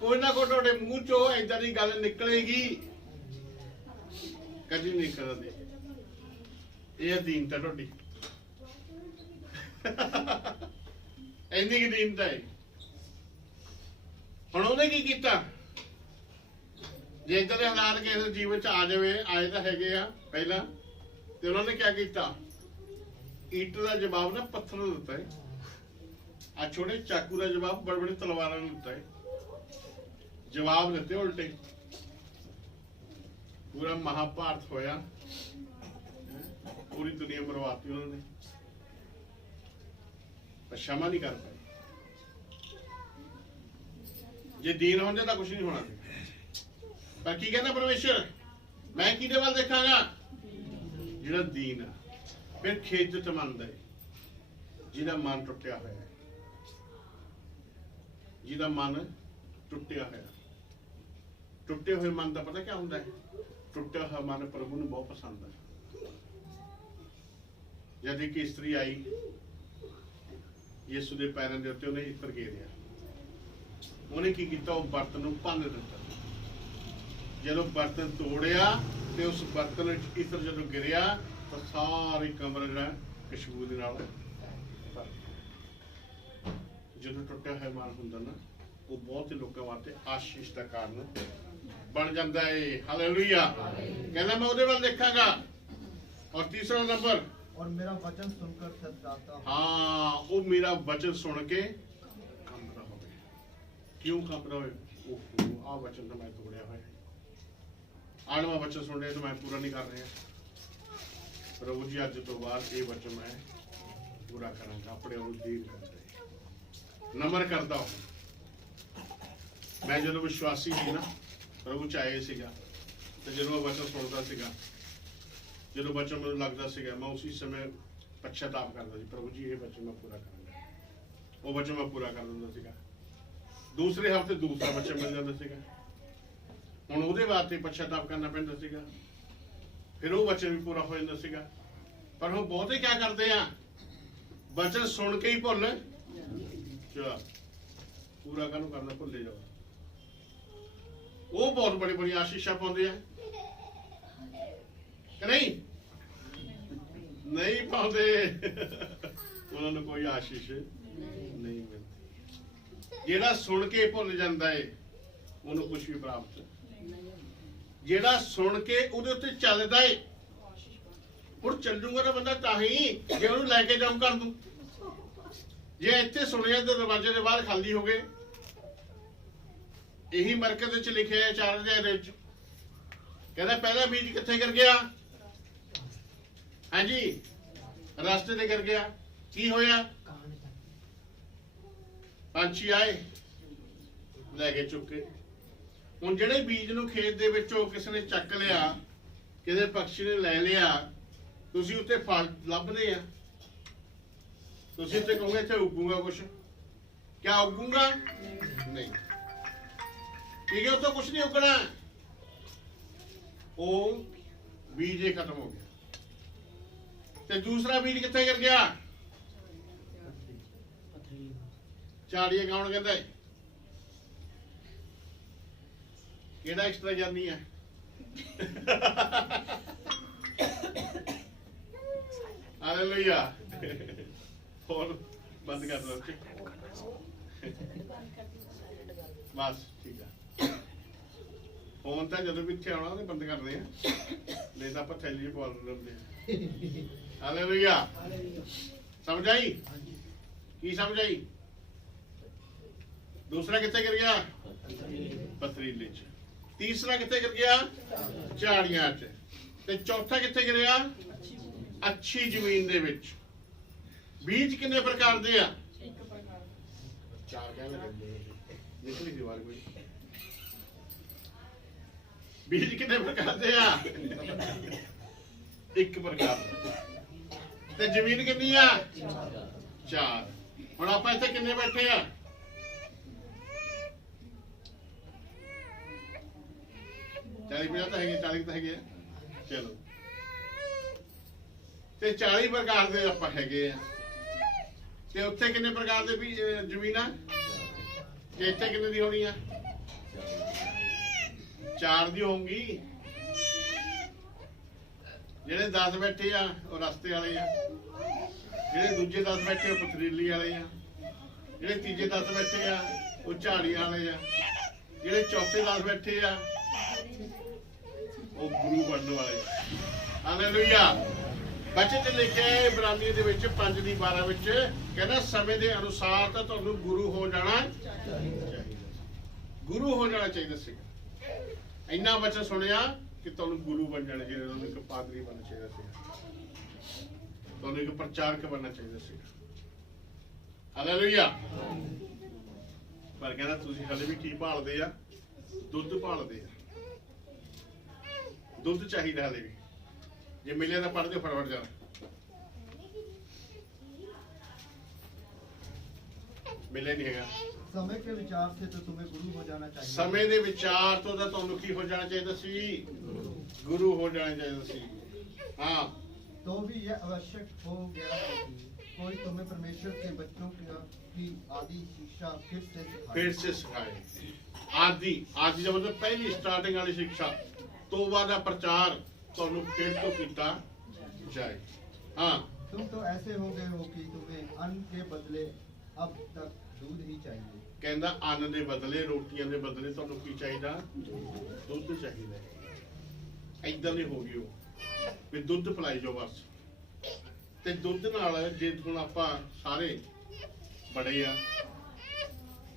कोई ना कोई तुहाडे मूंह चों इदां दी गल निकलेगी, कदी नहीं निकलदी। यह दीनता तुहाडी। ਇੰਨੀ ਕੁ ਦੀਨਤਾ ਹੈ। ਹੁਣ ਉਹਨੇ ਕੀ ਕੀਤਾ? ਜੇ ਇਦਾਂ ਦੇ ਹਾਲਾਤ ਕਿਸੇ ਦੇ ਜੀਵਨ ਚ ਆ ਜਾਵੇ, ਆਏ ਤਾਂ ਹੈਗੇ ਆ ਪਹਿਲਾਂ, ਤੇ ਉਹਨਾਂ ਨੇ ਕੀ ਕੀਤਾ? ਇੱਟ ਦਾ ਜਵਾਬ ਨਾ ਪੱਥਰ ਨੂੰ ਦਿੱਤਾ ਹੈ। ਆ ਛੋਟੇ ਚਾਕੂ ਦਾ ਜਵਾਬ ਬੜੇ ਬੜੇ ਤਲਵਾਰਾਂ ਨੂੰ ਦਿੱਤਾ ਹੈ। ਜਵਾਬ ਦਿੱਤੇ ਉਲਟੇ। ਪੂਰਾ ਮਹਾਭਾਰਤ ਹੋਇਆ, ਪੂਰੀ ਦੁਨੀਆ ਮਰਵਾਤੀ ਉਹਨਾਂ ਨੇ, ਪਰ क्षमा नहीं कर पाए। जे दीन होंगे तो कुछ नहीं होना। पर की कहना परमेश्वर, मैं किहदे वाल देखांगा? जिहड़ा दीन है। फिर खेजत मंद है, जिहदा मन टुटिया होया, जिहदा मन टुटिया होया। टुटे हुए मन का पता क्या हुंदा है? टुटिया हुआ मन प्रभु नूं बहुत पसंद है। जद एक स्त्री आई यीशु के पैरों के उत्ते उन्हें इत्र घेरिया, उन्हें की किया? वो बर्तन नूं भन्न दिता। जदों बर्तन तोड़िया तो उस बर्तन इत्र जदों गिरिया तो सारी कमरा जिहड़ा खुशबू दे नाल भर गया। जदों टुटिया होया मन हुंदा ना, वो बहुत ही लोगों वास्ते आशीष का कारण बन जाता है। हालेलुया। कहना मैं उहदे वाल देखांगा। और तीसरा नंबर, और मेरा वचन सुनकर सतराता हूं। हाँ, वो मेरा वचन सुन के कंबदा होवे। क्यों कंबदा होवे? ओहो, आ वचन तो मैं तोड़िया होया, आड़वा वचन सुन रहे तो मैं पूरा नहीं कर रहा। प्रभु जी अज तो बाद ये वचन मैं पूरा करांगा, अपने दीन करते नमर करता हूं। मैं जो विश्वासी थी ना, प्रभु च आए सीगा, तो जो वचन सुनता सीगा, जो वचन मैं लगता सीगा, मैं उसी समय पश्चाताप करता सी, प्रभु जी ये वचन मैं पूरा करूंगा। वो वचन मैं पूरा कर दिंदा सीगा। दूसरे हफ्ते दूसरा वचन मिल जाता सीगा। हुण उहदे वास्ते पश्चाताप करना पैंदा सीगा, फिर वो वचन भी पूरा हो जाता सीगा। पर हुण बहुते क्या करते हैं? वचन सुन के ही भुल जा, पूरा करना भुले जाओ। वो बहुत बड़ी बड़ी आशीषा पाते हैं कि नहीं? नहीं पाते। उन्होंने कोई आशीष नहीं मिलती। जेड़ा सुन के भुल जाता है उन्होंने कुछ भी प्राप्त, जेड़ा सुन के उहदे उत्ते चलदा है, हुण चलूगा तो बंदा तां ही जे उहनूं लैके जाऊं कर दूं। जे इत्थे सुनिया तो दरवाजे के बाहर खाली हो गए। यही मरकत च लिखे है 4 अध्याय कहता पहला बीज कित्थे गिर गया? हाँ जी, रास्ते ते गिर गया। की होया? पंछी आए लैके चुके। हुण जिहड़े बीज नूं खेत दे विचों किसी ने चक लिया, किसी पक्षी ने लै लिया, तुसीं उत्ते फल लभदे आ, तुसीं ते कहोगे इत्थे उगूगा कुछ? क्या उगूगा? नहीं, ठीक है, तो कुछ नहीं उगना। वो बीज ही खत्म हो गया। ते दूसरा बीज कित्थे गिर गया? झाड़ियां कौन कहता है? केड़ा एक्स्ट्रा जानी है? हालेलुया। और बंद कर दो बस, ठीक है। फोन तो जो भी इतने आना बंद कर दे, नहीं तो आप थैली च पा लेंगे। हालेलुया। समझ आई? की समझ आई? दूसरा कितने गिर गया? पथरीले च। तीसरा कितने गिर गया? झाड़ियां च। ते चौथा कितने गिरया? अच्छी जमीन दे विच। बीज कितने प्रकार दे आ? 4 कहने लगे, निकली दीवार कोई। बीज कितने प्रकार दे आ? 1 प्रकार। ते जमीन कितनी आ? 4। हुण आपां इत्थे किन्ने बैठे आ? 40-50 तो है, 40 तो है। चलो, ते 40 प्रकार दे आपां हैगे आ। ते उत्थे किन्ने प्रकार दे भी जमीन आ? ते इत्थे किन्ने दी होनी आ? 4 दी होंगी। जेडे 10 बैठे आ वो रास्ते वाले आ, जेडे दूजे 10 बैठे वो पथरीली वाले आ। ਜਿਹੜੇ ਤੀਜੇ 10 ਬੈਠੇ ਆ ਉਹ ਝਾੜੀਆਂ ਵਾਲੇ ਆ, ਜਿਹੜੇ ਚੌਥੇ 10 ਬੈਠੇ ਆ ਉਹ ਗੁਰੂ ਬਣਨ ਵਾਲੇ ਆ। ਹਾਲੇਲੂਇਆ। ਬਚਨ ਚ ਲਿਖਿਆ ਹੈ ਇਬਰਾਨੀਆਂ ਦੇ ਵਿੱਚ 5:12 ਵਿੱਚ, ਕਹਿੰਦਾ ਸਮੇਂ ਦੇ ਅਨੁਸਾਰ ਤਾਂ ਤੁਹਾਨੂੰ ਗੁਰੂ ਹੋ ਜਾਣਾ ਚਾਹੀਦਾ, ਗੁਰੂ ਹੋ ਜਾਣਾ ਚਾਹੀਦਾ ਸੀ। ਇੰਨਾ ਬਚਨ ਸੁਣਿਆ ਕਿ ਤੁਹਾਨੂੰ ਗੁਰੂ ਬਣ ਜਾਣਾ ਚਾਹੀਦਾ, ਤੁਹਾਨੂੰ ਇੱਕ ਪਾਦਰੀ ਬਣਨਾ ਚਾਹੀਦਾ ਸੀ, ਤੁਹਾਨੂੰ ਇੱਕ ਪ੍ਰਚਾਰਕ ਬਣਨਾ ਚਾਹੀਦਾ ਸੀ। ਹਾਲੇਲੂਇਆ। ਪਰ ਕਹਿੰਦਾ ਤੁਸੀਂ ਹਲੇ ਵੀ ਕੀ ਭਾਲਦੇ ਆ? ਦੁੱਧ ਭਾਲਦੇ ਆ, ਦੁੱਧ ਚਾਹੀਦਾ ਹਲੇ ਵੀ। ਜੇ ਮਿਲਿਆ ਤਾਂ ਪੜ੍ਹਦੇ ਫਟਾਫਟ ਜਾ। ਮਿਲਿਆ ਨਹੀਂ ਹੈਗਾ। समय के विचार से तो तुम्हें गुरु हो जाना चाहिए। ਸਮੇਂ ਦੇ ਵਿਚਾਰ ਤੋਂ ਤਾਂ ਤੁਹਾਨੂੰ ਕੀ ਹੋ ਜਾਣਾ ਚਾਹੀਦਾ ਸੀ? ਗੁਰੂ ਹੋ ਜਾਣਾ ਚਾਹੀਦਾ ਸੀ। ਹਾਂ। तो भी यह आवश्यक हो गया है कि कोई तुम्हें परमेश्वर के बच्चों की आदि शिक्षा फिर से फिर सिखाए। से सिखाए। आदि आदि का मतलब पहली स्टार्टिंग वाली शिक्षा, तोबा का प्रचार ਤੁਹਾਨੂੰ फिर तो किया जाए। हाँ। तुम तो ऐसे हो गए हो कि तुम्हें अन्न के बदले अब तक दूध ही चाहिए। ਕਹਿੰਦਾ ਅੰਨ ਦੇ ਬਦਲੇ, ਰੋਟੀਆਂ ਦੇ ਬਦਲੇ ਤੁਹਾਨੂੰ ਕੀ ਚਾਹੀਦਾ? ਦੁੱਧ ਚਾਹੀਦਾ। ਏਦਾਂ ਦੇ ਹੋ ਗਏ ਉਹ ਵੀ ਦੁੱਧ ਪਿਲਾਈ ਜਾਓ ਬਸ। ਤੇ ਦੁੱਧ ਨਾਲ ਜੇ ਹੁਣ ਆਪਾਂ ਸਾਰੇ ਬੜੇ ਆ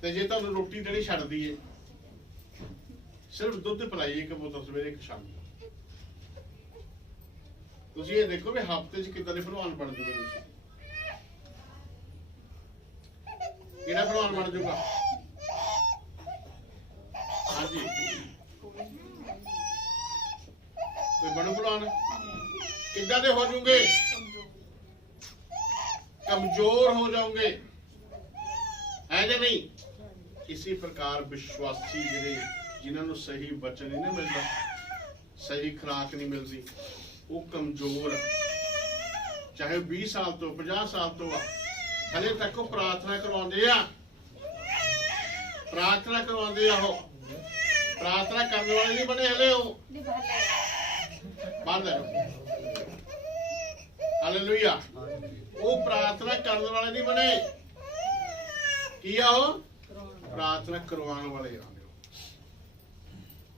ਤੇ ਜੇ ਤੁਹਾਨੂੰ ਰੋਟੀ ਦੇਣੀ ਛੱਡ ਦਈਏ, ਸਿਰਫ ਦੁੱਧ ਪਿਲਾਈਏ ਇੱਕ ਬੋਤਲ ਸਵੇਰੇ ਇੱਕ ਸ਼ਾਮ ਨੂੰ, ਤੁਸੀਂ ਇਹ ਦੇਖੋ ਵੀ ਹਫ਼ਤੇ 'ਚ ਕਿੱਦਾਂ ਦੇ ਭਲਵਾਨ ਬਣ ਜੂਗੇ ਤੁਸੀਂ। ਕਿਹੜਾ ਭਲਵਾਨ ਬਣ ਜਾਊਗਾ? ਹਾਂਜੀ, ਕੋਈ ਬਣੂ ਭਲਵਾਨ? ਕਿੱਦਾਂ ਦੇ ਹੋ ਜੂਗੇ? कमजोर हो जाओगे, है या नहीं? इसी प्रकार विश्वासी जिन्होंने सही वचन नहीं ना मिलता, सही खुराक नहीं मिलती, वो कमजोर, चाहे 20 साल तो 50 साल तो हले तक वो प्रार्थना करवाते आ, प्रार्थना करवाते आ, हो प्रार्थना करने वाले नहीं बने हले, हो बांध लो। हालेलुया। वो प्रार्थना करने वाले नहीं बने, किया हो प्रार्थना करवाने वाले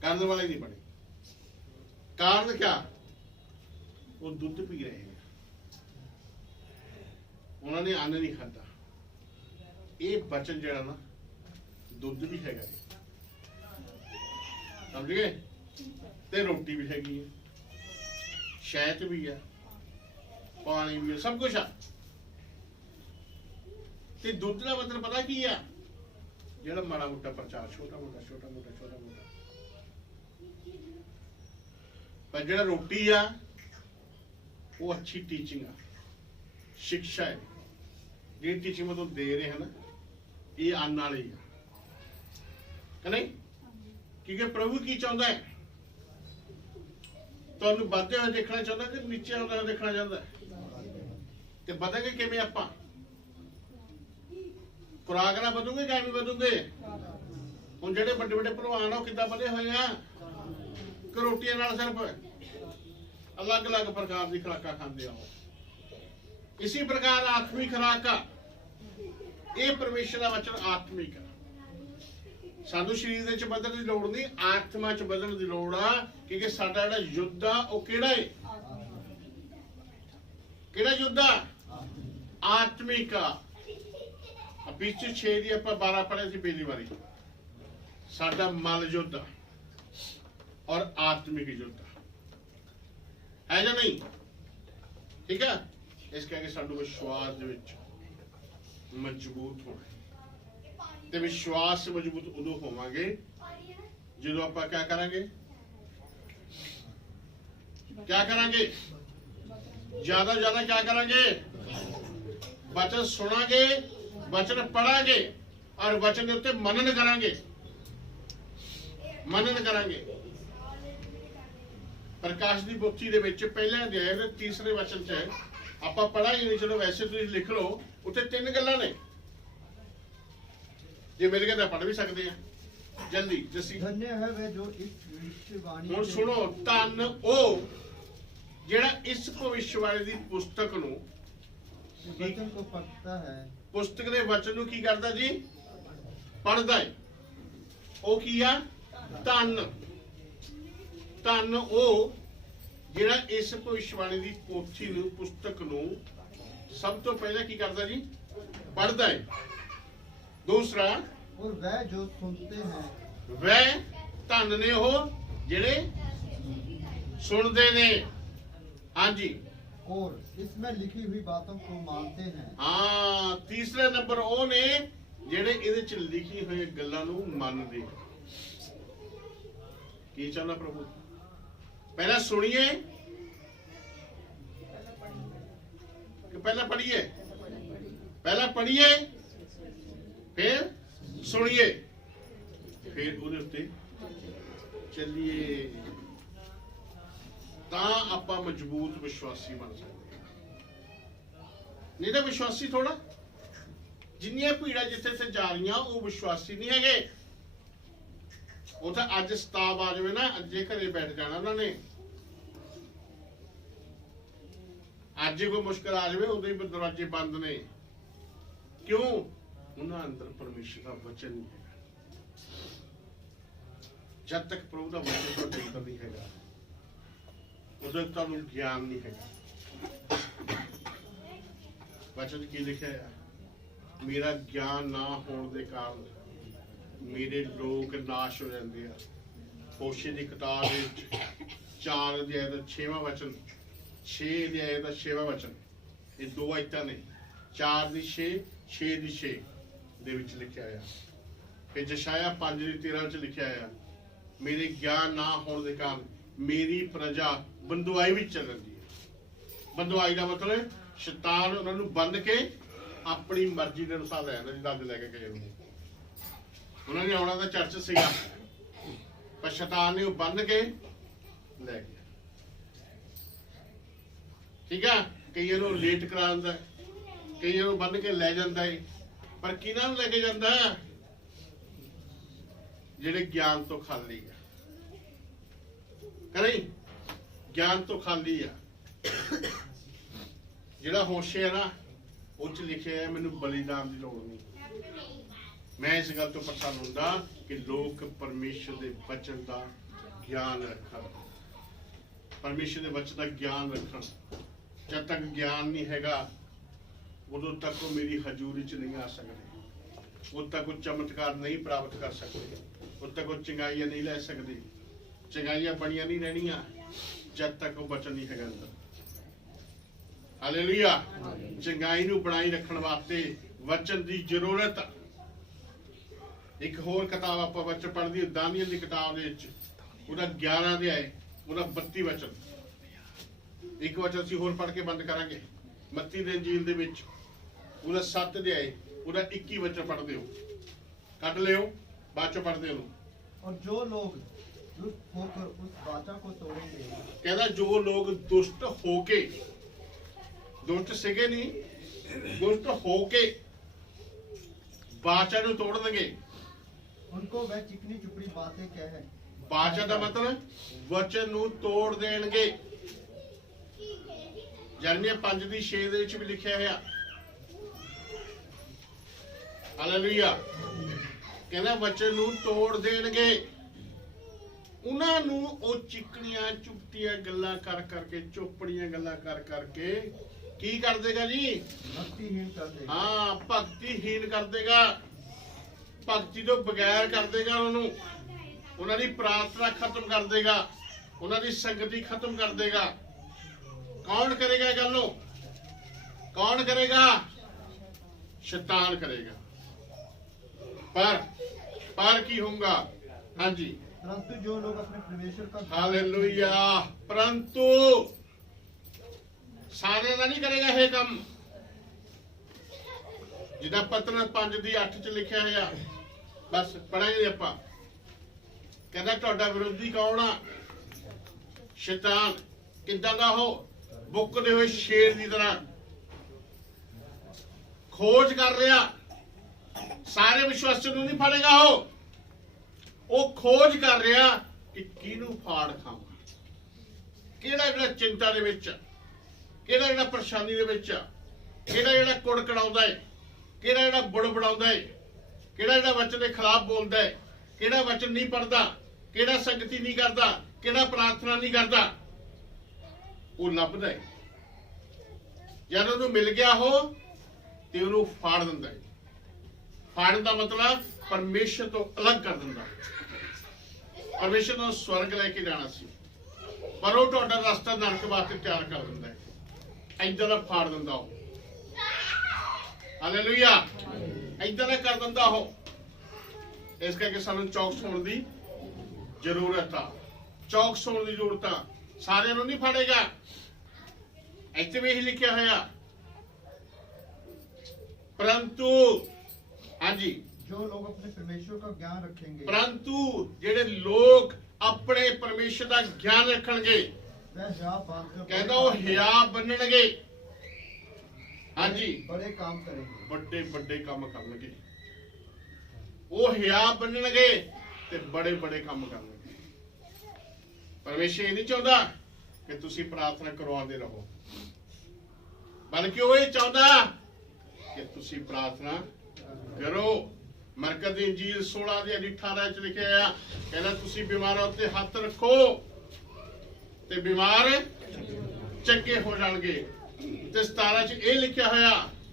करने वाले नहीं बने। कारण क्या? वो दूध पी रहे हैं, उन्होंने अन्न नहीं खाता। ये बचन जड़ा ना दूध भी है, समझ गए? ते रोटी भी हैगी है, शहद भी है, पानी भी है, सब कुछ है। ते दुध का मतलब पता की है? जेड़ा माड़ा मोटा प्रचार, छोटा मोटा छोटा मोटा छोटा मोटा, पर जेड़ा रोटी है वो अच्छी टीचिंग है, शिक्षा है। जी टीचिंग मतलब दे रहे हैं ना, ये आने वाली है कि नहीं? क्योंकि प्रभु की चाहता है, तो बढ़ते हुए देखना चाहता कि नीचे आते हुए देखना चाहता है? ਤੇ ਬਦਲਗੇ ਕਿਵੇਂ ਆਪਾਂ? ਖੁਰਾਕ ਨਾਲ ਵਧੂਗੇ ਜਾਂ ਐਵੇਂ ਵਧੂਗੇ? ਹੁਣ ਜਿਹੜੇ ਵੱਡੇ ਵੱਡੇ ਭਲਵਾਨ ਆ ਉਹ ਕਿੱਦਾਂ ਵਧੇ ਹੋਏ ਆ? ਕਿ ਰੋਟੀਆਂ ਨਾਲ ਸਿਰਫ ਅਲੱਗ-ਅਲੱਗ ਪ੍ਰਕਾਰ ਦੀ ਖੁਰਾਕਾਂ ਖਾਂਦੇ ਆ। ਇਸੇ ਪ੍ਰਕਾਰ ਆਤਮਿਕ ਖੁਰਾਕ ਆ, ਇਹ ਪਰਮੇਸ਼ਰ ਦਾ ਵਚਨ ਆਤਮਿਕ ਆ। ਸਾਨੂੰ ਸਰੀਰ ਦੇ ਵਿੱਚ ਵਧਣ ਦੀ ਲੋੜ ਨਹੀਂ, ਆਤਮਾ 'ਚ ਵਧਣ ਦੀ ਲੋੜ ਆ, ਕਿਉਂਕਿ ਸਾਡਾ ਜਿਹੜਾ ਯੁੱਧ ਆ ਉਹ ਕਿਹੜਾ ਹੈ? ਕਿਹੜਾ ਯੁੱਧ ਆ? आत्मिक। पिछले 6 दी आप 12 पढ़े थे पहली बारी। साडा मल युद्ध और आत्मिक युद्ध है या नहीं? ठीक है। इस करके साडू विश्वास दे विच मजबूत होना, ते विश्वास से मजबूत उदों होवांगे जो आप क्या करांगे? क्या करांगे? ज्यादा ज्यादा क्या करांगे? वचन सुनांगे, वचन पढ़ांगे और वचन के उत्ते मनन करांगे, मनन करांगे। प्रकाश की पोथी दे विच पहले अध्याय दे 3रे वचन च आपां पढ़ा ही नहीं, चलो वैसे तुसीं लिख लो, उत्ते 3 गल्लां ने, जे मिल गए तां पढ़ भी सकते हैं। जल्दी जस्सी। धन्य है वे जो इस भविष्यवाणी हुण सुनो, धन ओ जेड़ा इस भविष्यवाणी दी पुस्तक नूं वचन को पढ़ता है ਪੁਸਤਕ ਦੇ ਵਚਨ ਨੂੰ ਕੀ ਕਰਦਾ ਜੀ? ਪੜ੍ਹਦਾ ਹੈ। ਉਹ ਕੀ ਆ? ਧੰਨ ਉਹ ਜਿਹੜਾ ਇਸ ਭਵਿੱਖਬਾਣੀ ਦੀ ਪੋਥੀ ਨੂੰ, ਪੁਸਤਕ ਨੂੰ ਸਭ ਤੋਂ ਪਹਿਲਾਂ ਕੀ ਕਰਦਾ ਜੀ? ਪੜ੍ਹਦਾ ਹੈ। ਦੂਸਰਾ, और वह जो सुनते हैं ਵਹਿ ਧੰਨ ਨੇ ਉਹ ਜਿਹੜੇ ਸੁਣਦੇ ਨੇ। ਹਾਂਜੀ और इसमें लिखी हुई बातों को मानते हैं। ਹਾਂ, ਤੀਸਰਾ ਨੰਬਰ ਉਹ ਨੇ ਜਿਹੜੇ ਇਹਦੇ ਚ ਲਿਖੀ ਹੋਈ ਗੱਲਾਂ ਨੂੰ ਮੰਨਦੇ। ਕੀ ਚਾਹੁੰਦਾ ਪ੍ਰਭੂ? ਪਹਿਲਾਂ ਸੁਣੀਏ ਕਿ ਪਹਿਲਾਂ ਪੜ੍ਹੀਏ? ਪਹਿਲਾਂ ਪੜ੍ਹੀਏ, ਫਿਰ ਸੁਣੀਏ, ਫਿਰ ਉਹਦੇ ਉੱਤੇ ਚੱਲੀਏ, ਤਾਂ ਆਪਾਂ ਮਜ਼ਬੂਤ ਵਿਸ਼ਵਾਸੀ ਬਣ ਸਕਦੇ। ਨਹੀਂ ਤਾਂ ਵਿਸ਼ਵਾਸੀ ਥੋੜਾ। ਜਿੰਨੀਆਂ ਭੀੜਾਂ ਜਿੱਥੇ ਤੇ ਜਾ ਰਹੀਆਂ ਉਹ ਵਿਸ਼ਵਾਸੀ ਨਹੀਂ ਹੈਗੇ। ਉਹ ਤਾਂ ਅੱਜ ਸਤਾਬ ਆ ਜਾਵੇ ਨਾ, ਅੱਜੇ ਘਰੇ ਬੈਠ ਜਾਣਾ ਉਹਨਾਂ ਨੇ। ਅੱਜ ਕੋਈ ਮੁਸ਼ਕਲ ਆ ਜਾਵੇ ਉਦੋਂ ਹੀ ਦਰਵਾਜ਼ੇ ਬੰਦ ਨੇ। ਕਿਉਂ? ਉਹਨਾਂ ਅੰਦਰ ਪਰਮੇਸ਼ਰ ਦਾ ਵਚਨ ਨਹੀਂ ਹੈਗਾ। ਜਦ ਤੱਕ ਪ੍ਰਭੂ ਦਾ ਵਚਨ ਤੁਹਾਡੇ ਅੰਦਰ ਨਹੀਂ ਹੈਗਾ, ਉਦੋਂ ਤੁਹਾਨੂੰ ਗਿਆਨ ਨਹੀਂ ਹੈਗਾ। ਵਚਨ ਕੀ ਲਿਖਿਆ ਹੈ? ਮੇਰਾ ਗਿਆਨ ਨਾ ਹੋਣ ਦੇ ਕਾਰਨ ਮੇਰੇ ਲੋਕ ਨਾਸ਼ ਹੋ ਜਾਂਦੇ ਆ। ਹੋਸ਼ੇ ਦੀ ਕਿਤਾਬ ਵਿੱਚ 4 ਅਧਿਆਇ ਦਾ 6ਵਾਂ ਵਚਨ, 6 ਅਧਿਆਇ ਦਾ 6ਵਾਂ ਵਚਨ, ਇਹ ਦੋ ਆਇਤਾਂ ਨੇ। 4 ਦੀ 6, 6 ਦੀ 6 ਦੇ ਵਿੱਚ ਲਿਖਿਆ ਆ। ਫਿਰ ਜਸ਼ਾਇਆ 5 ਦੀ 13 ਚ ਲਿਖਿਆ ਆ, ਮੇਰੇ ਗਿਆਨ ਨਾ ਹੋਣ ਦੇ ਕਾਰਨ ਮੇਰੀ ਪ੍ਰਜਾ ਬੰਦੁਆਈ ਵਿੱਚ ਚੱਲ ਰਹੀ ਹੈ। ਬੰਦੁਆਈ ਦਾ ਮਤਲਬ ਸ਼ੈਤਾਨ ਉਹਨਾਂ ਨੂੰ ਬੰਦ ਕੇ ਆਪਣੀ ਮਰਜ਼ੀ ਦੇ ਅਨੁਸਾਰ ਲੈ ਜਾਂਦਾ। ਜਿੱਦਾਂ ਲੈ ਕੇ ਗਏ ਹੁੰਦੇ, ਉਹਨਾਂ ਨੇ ਆਉਣਾ ਤਾਂ ਚਰਚ ਸੀਗਾ, ਪਰ ਸ਼ੈਤਾਨ ਨੇ ਉਹ ਬੰਦ ਕੇ ਲੈ ਗਿਆ। ਠੀਕ ਆ? ਕਈਆਂ ਨੂੰ ਲੇਟ ਕਰਾ ਦਿੰਦਾ, ਕਈਆਂ ਨੂੰ ਬੰਦ ਕੇ ਲੈ ਜਾਂਦਾ ਹੈ। ਪਰ ਕਿਹਨਾਂ ਨੂੰ ਲੈ ਕੇ ਜਾਂਦਾ? ਜਿਹੜੇ ਗਿਆਨ ਤੋਂ ਖਾਲੀ ਆ। ਕਰੇ ਗਿਆਨ ਤੋਂ ਖਾਲੀ ਆ। ਜਿਹੜਾ ਹੋਸ਼ੇ ਆ ਨਾ, ਉਹ ਚ ਲਿਖਿਆ ਹੈ ਮੈਨੂੰ ਬਲੀਦਾਨ ਦੀ ਲੋੜ ਨਹੀਂ। ਮੈਂ ਇਸ ਗੱਲ ਤੋਂ ਪਰੇਸ਼ਾਨ ਹੁੰਦਾ ਕਿ ਲੋਕ ਪਰਮੇਸ਼ਰ ਦੇ ਵਚਨ ਦਾ ਗਿਆਨ ਰੱਖਣ, ਪਰਮੇਸ਼ਰ ਦੇ ਵਚਨ ਦਾ ਗਿਆਨ ਰੱਖਣ। ਜਦ ਤੱਕ ਗਿਆਨ ਨਹੀਂ ਹੈਗਾ, ਉਦੋਂ ਤੱਕ ਉਹ ਮੇਰੀ ਹਜ਼ੂਰੀ ਚ ਨਹੀਂ ਆ ਸਕਦੇ, ਉਦੋਂ ਤੱਕ ਉਹ ਚਮਤਕਾਰ ਨਹੀਂ ਪ੍ਰਾਪਤ ਕਰ ਸਕਦੇ, ਉਦੋਂ ਤੱਕ ਉਹ ਚੰਗਾਈਆਂ ਨਹੀਂ ਲੈ ਸਕਦੇ। ਚੰਗਾਈਆਂ ਬਣੀਆਂ ਨਹੀਂ ਰਹਿਣੀਆਂ ਜਦ ਤੱਕ ਉਹ ਵਚਨ ਨਹੀਂ ਹੈਗਾ ਅੰਦਰ। ਹਾਲੇਲੂਇਆ। ਚੰਗਾਈ ਨੂੰ ਬਣਾਈ ਰੱਖਣ ਵਾਸਤੇ ਵਚਨ ਦੀ ਜ਼ਰੂਰਤ। ਇੱਕ ਹੋਰ ਕਿਤਾਬ ਆਪਾਂ ਵਚਨ ਪੜ੍ਹਦੀ, ਦਾਨੀਏਲ ਦੀ ਕਿਤਾਬ ਦੇ ਵਿੱਚ, ਉਹਦਾ 11 ਅਧਿਆਇ, ਉਹਦਾ 32 ਵਚਨ। ਇੱਕ ਵਚਨ ਅਸੀਂ ਹੋਰ ਪੜ੍ਹ ਕੇ ਬੰਦ ਕਰਾਂਗੇ। ਮੱਤੀ ਦੇ ਇੰਜੀਲ ਦੇ ਵਿੱਚ ਉਹਦਾ 7 ਅਧਿਆਇ, ਉਹਦਾ 21 ਵਚਨ ਪੜ੍ਹਦੇ ਹੋ, ਕੱਢ ਲਿਓ, ਬਾਅਦ ਚੋਂ ਪੜ੍ਹਦੇ ਹੋ। और जो लोग दुष्ट होकर उस वाचा को तोड़ेंगे, ਕਹਿੰਦਾ ਜੋ ਲੋਕ ਦੁਸ਼ਟ ਹੋ ਕੇ, ਦੁਸ਼ਟ ਸੀਗੇ ਨਹੀਂ, ਦੁਸ਼ਟ ਹੋ ਕੇ ਵਾਚਾ ਨੂੰ ਤੋੜ ਦੇਣਗੇ। उनको वह चिकनी चुपड़ी बातें कहे। ਵਾਚਾ ਦਾ ਮਤਲਬ ਵਚਨ ਨੂੰ ਤੋੜ ਦੇਣਗੇ। ਜਰਮੀਆ 5 ਦੀ 6 ਦੇ ਵਿੱਚ ਵੀ ਲਿਖਿਆ ਹੋਇਆ। ਹਾਲੇਲੂਇਆ। ਕਹਿੰਦਾ ਵਚਨ ਨੂੰ ਤੋੜ ਦੇਣਗੇ। ਉਹਨਾਂ ਨੂੰ ਉਹ ਚਿਕਨੀਆਂ ਚੁਪਟੀਆਂ ਗੱਲਾਂ ਕਰ ਕਰਕੇ, ਚੋਪੜੀਆਂ ਗੱਲਾਂ ਕਰ ਕਰਕੇ ਕੀ ਕਰ ਦੇਗਾ ਜੀ? भक्तिहीन कर देगा। ਹਾਂ, ਭਗਤੀਹੀਨ ਕਰ ਦੇਗਾ। ਭਗਤੀ ਤੋਂ ਬਗੈਰ ਕਰ ਦੇਗਾ ਉਹਨਾਂ ਨੂੰ। ਉਹਨਾਂ ਦੀ ਪ੍ਰਾਰਥਨਾ ਖਤਮ ਕਰ ਦੇਗਾ, ਉਹਨਾਂ ਦੀ ਸੰਗਤੀ ਖਤਮ ਕਰ ਦੇਗਾ। ਕੌਣ ਕਰੇਗਾ ਇਹ ਗੱਲ ਨੂੰ? ਕੌਣ ਕਰੇਗਾ? ਸ਼ੈਤਾਨ ਕਰੇਗਾ। ਪਰ ਕੀ ਹੋਊਗਾ? ਹਾਂਜੀ, परंतु जो लोग अपने परमेश्वर का ਹਾਲੇਲੂਇਆ। ਪਰੰਤੂ ਸਾਰਿਆਂ ਦਾ ਨਹੀਂ ਕਰੇਗਾ ਇਹ ਕੰਮ। ਜਿੱਦਾਂ ਪਤਰਸ 5 ਦੀ 8 ਚ ਲਿਖਿਆ ਹੋਇਆ, ਬਸ ਪੜਾਂਗੇ ਆਪਾਂ। ਕਹਿੰਦਾ ਤੁਹਾਡਾ ਵਿਰੋਧੀ ਕੌਣ ਆ? ਸ਼ੈਤਾਨ। ਕਿੱਦਾਂ ਦਾ ਉਹ? ਬੁੱਕਦੇ ਹੋਏ ਸ਼ੇਰ ਦੀ ਤਰ੍ਹਾਂ ਖੋਜ ਕਰ ਰਿਹਾ। ਸਾਰੇ ਵਿਸ਼ਵਾਸੀਆਂ ਨੂੰ ਨਹੀਂ ਫੜੇਗਾ ਉਹ ਖੋਜ ਕਰ ਰਿਹਾ ਕਿ ਕਿਹਨੂੰ ਫਾੜ ਖਾਵਾਂ, ਕਿਹੜਾ ਜਿਹੜਾ ਚਿੰਤਾ ਦੇ ਵਿੱਚ, ਕਿਹੜਾ ਜਿਹੜਾ ਪਰੇਸ਼ਾਨੀ ਦੇ ਵਿੱਚ, ਕਿਹੜਾ ਜਿਹੜਾ ਕੁੜ ਕੜਾਉਂਦਾ ਹੈ, ਕਿਹੜਾ ਜਿਹੜਾ ਬੁੜਬੜਾਉਂਦਾ ਹੈ, ਕਿਹੜਾ ਜਿਹੜਾ ਵਚਨ ਦੇ ਖਿਲਾਫ ਬੋਲਦਾ ਹੈ, ਕਿਹੜਾ ਵਚਨ ਨਹੀਂ ਪੜਦਾ, ਕਿਹੜਾ ਸੰਗਤੀ ਨਹੀਂ ਕਰਦਾ, ਕਿਹੜਾ ਪ੍ਰਾਰਥਨਾ ਨਹੀਂ ਕਰਦਾ, ਉਹ ਲੱਭਦਾ ਹੈ। ਜਦ ਉਹਨੂੰ ਮਿਲ ਗਿਆ ਉਹ ਤੇ ਉਹਨੂੰ ਫਾੜ ਦਿੰਦਾ ਹੈ। ਫਾੜਨ ਦਾ ਮਤਲਬ ਪਰਮੇਸ਼ਰ ਤੋਂ ਅਲੱਗ ਕਰ ਦਿੰਦਾ। ਪਰਮੇਸ਼ਰ ਨੂੰ ਸਵਰਗ ਲੈ ਕੇ ਜਾਣਾ ਸੀ, ਪਰ ਉਹ ਤੁਹਾਡਾ ਰਸਤਾ ਨਰਕ ਵਾਸਤੇ ਤਿਆਰ ਕਰ ਦਿੰਦਾ ਹੈ। ਏਦਾਂ ਦਾ ਫਾੜ ਦਿੰਦਾ ਉਹ। ਹਾਲੇਲੂਇਆ। ਏਦਾਂ ਦਾ ਕਰ ਦਿੰਦਾ ਉਹ। ਇਸ ਕਰਕੇ ਸਾਨੂੰ ਚੌਕਸ ਹੋਣ ਦੀ ਜ਼ਰੂਰਤ ਆ। ਚੌਕਸ ਹੋਣ ਦੀ ਜ਼ਰੂਰਤ ਆ। ਸਾਰਿਆਂ ਨੂੰ ਨਹੀਂ ਫੜੇਗਾ। ਇੱਥੇ ਵੀ ਇਹੀ ਲਿਖਿਆ ਹੋਇਆ, परंतु हाँ जी, जो लोग अपने परमेश्वर का ज्ञान रखेंगे, परंतु जेडे लोग अपने परमेश्वर का ज्ञान रखेंगे, वह हियाव बांधकर कहता वो हियाव बनणगे। हाँ जी, बड़े काम करेंगे, बड़े बड़े काम करनगे। वो हियाव बनणगे ते बड़े बड़े काम करनगे। परमेश्वर ये नहीं चाहता कि तुसी प्रार्थना करवाते रहो, बल्कि वो ये चाहता कि तुसी प्रार्थना करो। मरकत दी इंजील 16 ਦੀ 18 ਚ ਲਿਖਿਆ ਆ, ਕਹਿੰਦਾ ਤੁਸੀਂ ਬਿਮਾਰਾਂ ਉੱਤੇ ਹੱਥ ਰੱਖੋ ਤੇ ਬਿਮਾਰ ਚੰਗੇ ਹੋ ਜਾਣਗੇ। ਤੇ 17 ਚ ਇਹ ਲਿਖਿਆ ਹੋਇਆ